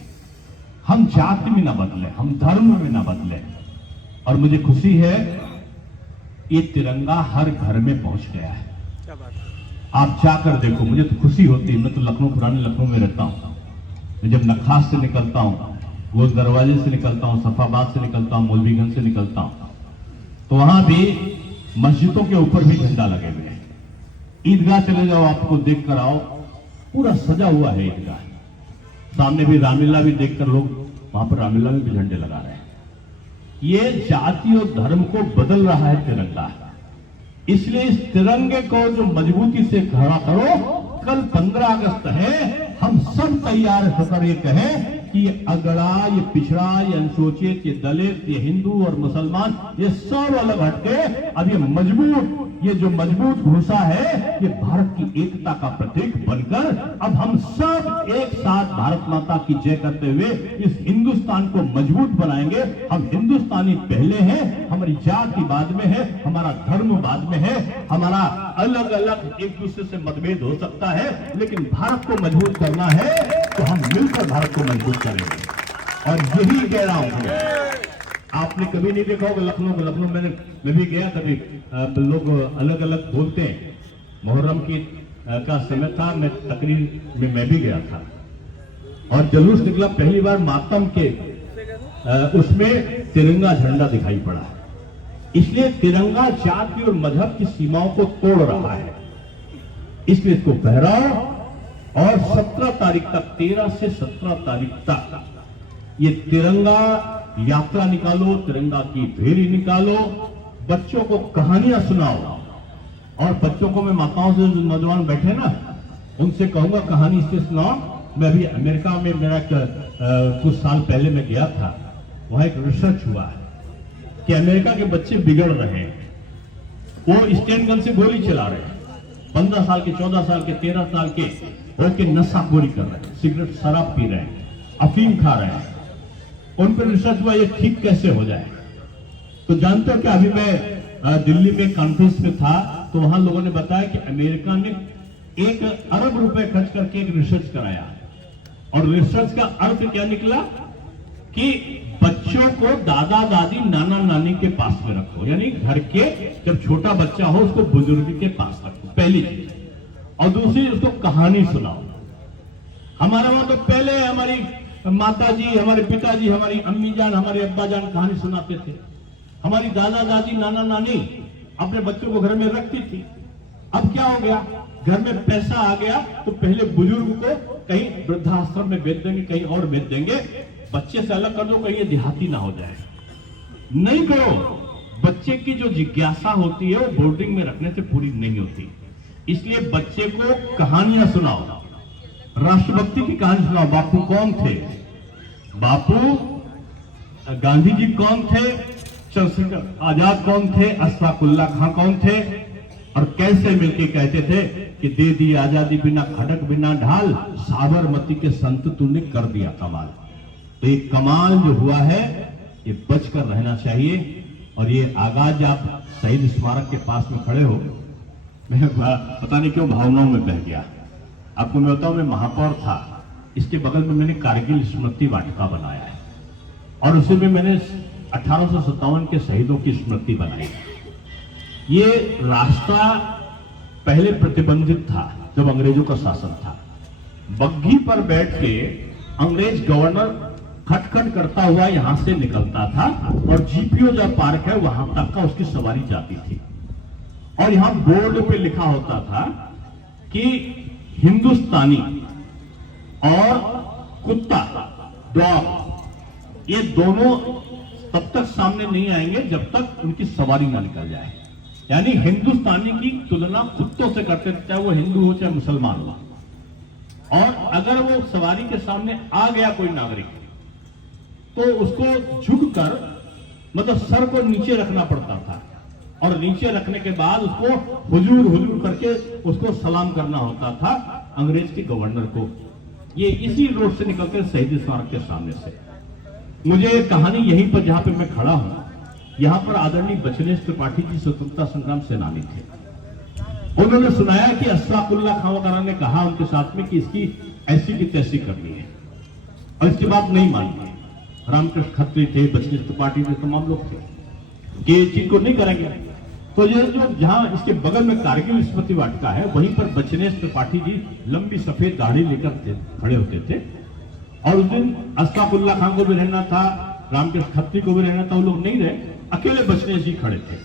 हम जाति में ना बदले, हम धर्म में ना बदले। और मुझे खुशी है ये तिरंगा हर घर में पहुंच गया है। आप जाकर देखो, मुझे तो खुशी होती है। मैं तो लखनऊ, पुराने लखनऊ में रहता हूं। मैं जब नखास से निकलता हूं, गोल दरवाजे से निकलता हूं, सफाबाद से निकलता हूं, मौलवीगंज से निकलता हूं, तो वहां भी मस्जिदों के ऊपर भी झंडा लगे हुए हैं। ईदगाह चले जाओ, आपको देख कर आओ, पूरा सजा हुआ है ईदगाह। सामने भी रामलीला भी देखकर लोग वहां पर रामलीला में भी झंडे लगा रहे हैं। ये जाति और धर्म को बदल रहा है तिरंगा। इसलिए इस तिरंगे को जो मजबूती से खड़ा करो। कल 15 अगस्त है, हम सब तैयार होकर ये कहें कि ये अगड़ा, ये पिछड़ा, ये अनुसूचित, ये दलित, ये हिंदू और मुसलमान, ये सब अलग हटके अब ये मजबूत, ये जो मजबूत भूसा है, ये भारत की एकता का प्रतीक बनकर अब हम सब एक साथ भारत माता की जय करते हुए इस हिंदुस्तान को मजबूत बनाएंगे। हम हिंदुस्तानी पहले हैं, हमारी जाति बाद में है, हमारा धर्म बाद में है, हमारा अलग अलग एक दूसरे से मतभेद हो सकता है, लेकिन भारत को मजबूत करना है तो हम मिलकर भारत को मजबूत करेंगे। और यही कह रहा हूं। आपने कभी नहीं देखा होगा लखनऊ मैं भी गया कभी, लोग अलग अलग बोलते हैं। मुहर्रम की का समय था, मैं तकरीर में मैं भी गया था और जुलूस निकला। पहली बार मातम के उसमें तिरंगा झंडा दिखाई पड़ा। इसलिए तिरंगा जाति और मजहब की सीमाओं को तोड़ रहा है। इसलिए इसको फहराओ और 17 तारीख तक, 13 से 17 तारीख तक ये तिरंगा यात्रा निकालो, तिरंगा की फेरी निकालो, बच्चों को कहानियां सुनाओ। और बच्चों को मैं माताओं से, जो नौजवान बैठे ना, उनसे कहूंगा कहानी इससे सुनाओ। मैं अभी अमेरिका में मेरा कुछ साल पहले मैं गया था, वहां एक रिसर्च हुआ है कि अमेरिका के बच्चे बिगड़ रहे हैं। वो स्टैंड गन से गोली चला रहे हैं, 15 साल के, 14 साल के, 13 साल के होकर नशाखोरी कर रहे हैं, सिगरेट शराब पी रहे हैं, अफीम खा रहे हैं। उन पर रिसर्च हुआ ये ठीक कैसे हो जाए। तो जानते हो क्या, अभी मैं दिल्ली में कॉन्फ्रेंस में था तो वहां लोगों ने बताया कि अमेरिका ने 1 अरब रुपए खर्च करके एक रिसर्च कराया। और रिसर्च का अर्थ क्या निकला कि बच्चों को दादा दादी नाना नानी के पास में रखो, यानी घर के जब छोटा बच्चा हो उसको बुजुर्ग के पास रखो, पहली चीज। और दूसरी, उसको कहानी सुनाओ। हमारे वहां तो पहले हमारी माता जी, हमारे पिताजी, हमारी अम्मी जान, हमारे अब्बा जान कहानी सुनाते थे। हमारी दादा दादी नाना नानी अपने बच्चों को घर में रखती थी। अब क्या हो गया, घर में पैसा आ गया तो पहले बुजुर्ग को कहीं वृद्धाश्रम में भेज देंगे, कहीं और भेज देंगे। बच्चे से अलग कर दो, कहीं ये देहाती ना हो जाए। नहीं करो। बच्चे की जो जिज्ञासा होती है वो बोर्डिंग में रखने से पूरी नहीं होती। इसलिए बच्चे को कहानियां सुनाओ, राष्ट्रभक्ति की कहानी सुनाओ। बापू कौन थे, बापू गांधी जी कौन थे, चंद्रशेखर आजाद कौन थे, अशफाक उल्लाह खां कौन थे, और कैसे मिलके कहते थे कि दे दी आजादी बिना खड़क बिना ढाल, साबरमती के संत तूने कर दिया कमाल। तो ये कमाल जो हुआ है ये बचकर रहना चाहिए। और ये आगाज आप शहीद स्मारक के पास में खड़े हो, मैं पता नहीं क्यों भावनाओं में बह गया। आपको मैं बताऊं, मैं महापौर था, इसके बगल में मैंने कारगिल स्मृति वाटिका बनाया है और उसी में मैंने 1857 के शहीदों की स्मृति बनाई। ये रास्ता पहले प्रतिबंधित था जब अंग्रेजों का शासन था। बग्घी पर बैठ के अंग्रेज गवर्नर खटखट करता हुआ यहां से निकलता था और जीपीओ जो पार्क है वहां तक का उसकी सवारी जाती थी। और यहां बोर्ड पे लिखा होता था कि हिंदुस्तानी और कुत्ता, डॉग, ये दोनों तब तक सामने नहीं आएंगे जब तक उनकी सवारी ना निकल जाए। यानी हिंदुस्तानी की तुलना कुत्तों से करते थे, चाहे वो हिंदू हो चाहे मुसलमान हो। और अगर वो सवारी के सामने आ गया कोई नागरिक तो उसको झुककर, मतलब सर को नीचे रखना पड़ता था और नीचे रखने के बाद उसको हुजूर हुजूर करके उसको सलाम करना होता था अंग्रेज के गवर्नर को। ये इसी रोड से निकलते शहीद स्मारक के सामने से। मुझे कहानी यहीं पर जहां पे मैं खड़ा हूं, यहां पर आदरणीय बचनेश त्रिपाठी जी स्वतंत्रता संग्राम सेनानी थे। उन्होंने सुनाया कि अशफाकुल्लाह खां वगैरह ने कहा उनके साथ में कि इसकी ऐसी की तैसी करनी है और इसकी बात नहीं मानी। रामकृष्ण खत्री थे, बचनेश त्रिपाठी थे, तमाम लोग थे कि इस चीज को नहीं करेंगे। तो ये जो जहां इसके बगल में कारगिल स्मृति वाटिका है वहीं पर बचनेश त्रिपाठी जी लंबी सफेद दाढ़ी लेकर खड़े होते थे। और उस दिन अशफाकुल्लाह खां को भी रहना था, रामकृष्ण खत्री को भी रहना था, वो लोग नहीं रहे, अकेले बचनेश जी खड़े थे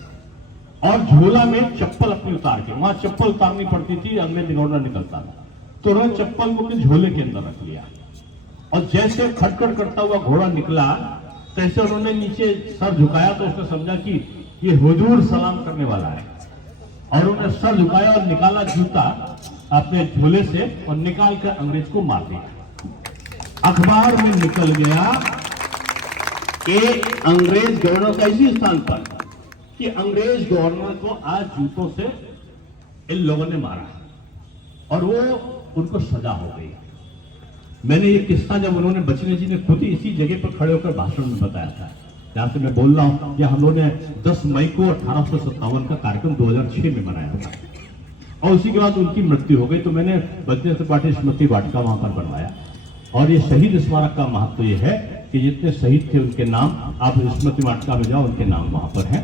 और झोला में चप्पल अपनी उतार के, वहां चप्पल उतारनी पड़ती थी, अंग्रेज गवर्नर निकलता था तो उन्होंने चप्पल को अपने झोले के अंदर रख लिया और जैसे खटखट करता हुआ घोड़ा निकला तैसे उन्होंने नीचे सर झुकाया तो उसने समझा कि ये हुजूर सलाम करने वाला है और उन्होंने सर झुकाया और निकाला जूता अपने झोले से और निकाल कर अंग्रेज को मार दिया। अखबार में निकल गया कि अंग्रेज गवर्नर का इसी स्थान पर कि अंग्रेज गवर्नर को आज जूतों से इन लोगों ने मारा और वो उनको सजा हो गई। मैंने ये किस्सा जब उन्होंने बचनेश जी ने खुद ही इसी जगह पर खड़े होकर भाषण में बताया था, जहां से मैं बोल रहा हूं कि हम लोगों ने 10 मई को 1857 का कार्यक्रम 2006 में मनाया था और उसी के बाद उनकी मृत्यु हो गई। तो मैंने बचनेश त्रिपाठी स्मृति वाटिका वहां पर बनवाया और ये शहीद स्मारक का महत्व ये है कि जितने शहीद थे उनके नाम आप स्मृति वाटिका में जाओ, उनके नाम वहां पर हैं।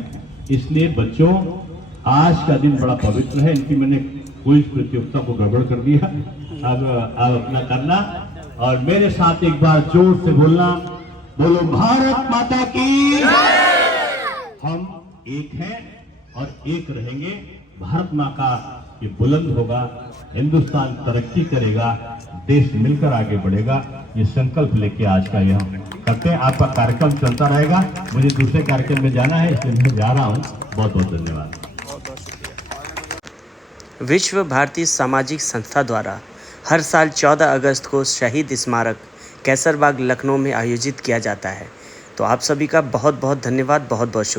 इसलिए बच्चों, आज का दिन बड़ा पवित्र है। इनकी मैंने कोई प्रतियोगिता को गड़बड़ कर दिया, अब अपना करना और मेरे साथ एक बार जोर से बोलना, बोलो भारत माता की। हम एक हैं और एक रहेंगे। भारत माँ का ये बुलंद होगा, हिंदुस्तान तरक्की करेगा, देश मिलकर आगे बढ़ेगा, ये संकल्प लेके आज का यह करते हैं। आपका कार्यक्रम चलता रहेगा, मुझे दूसरे कार्यक्रम में जाना है इसलिए मैं जा रहा हूँ। बहुत बहुत धन्यवाद। विश्व भारती सामाजिक संस्था द्वारा हर साल 14 अगस्त को शहीद स्मारक कैसरबाग लखनऊ में आयोजित किया जाता है। तो आप सभी का बहुत बहुत धन्यवाद, बहुत बहुत शुक्रिया।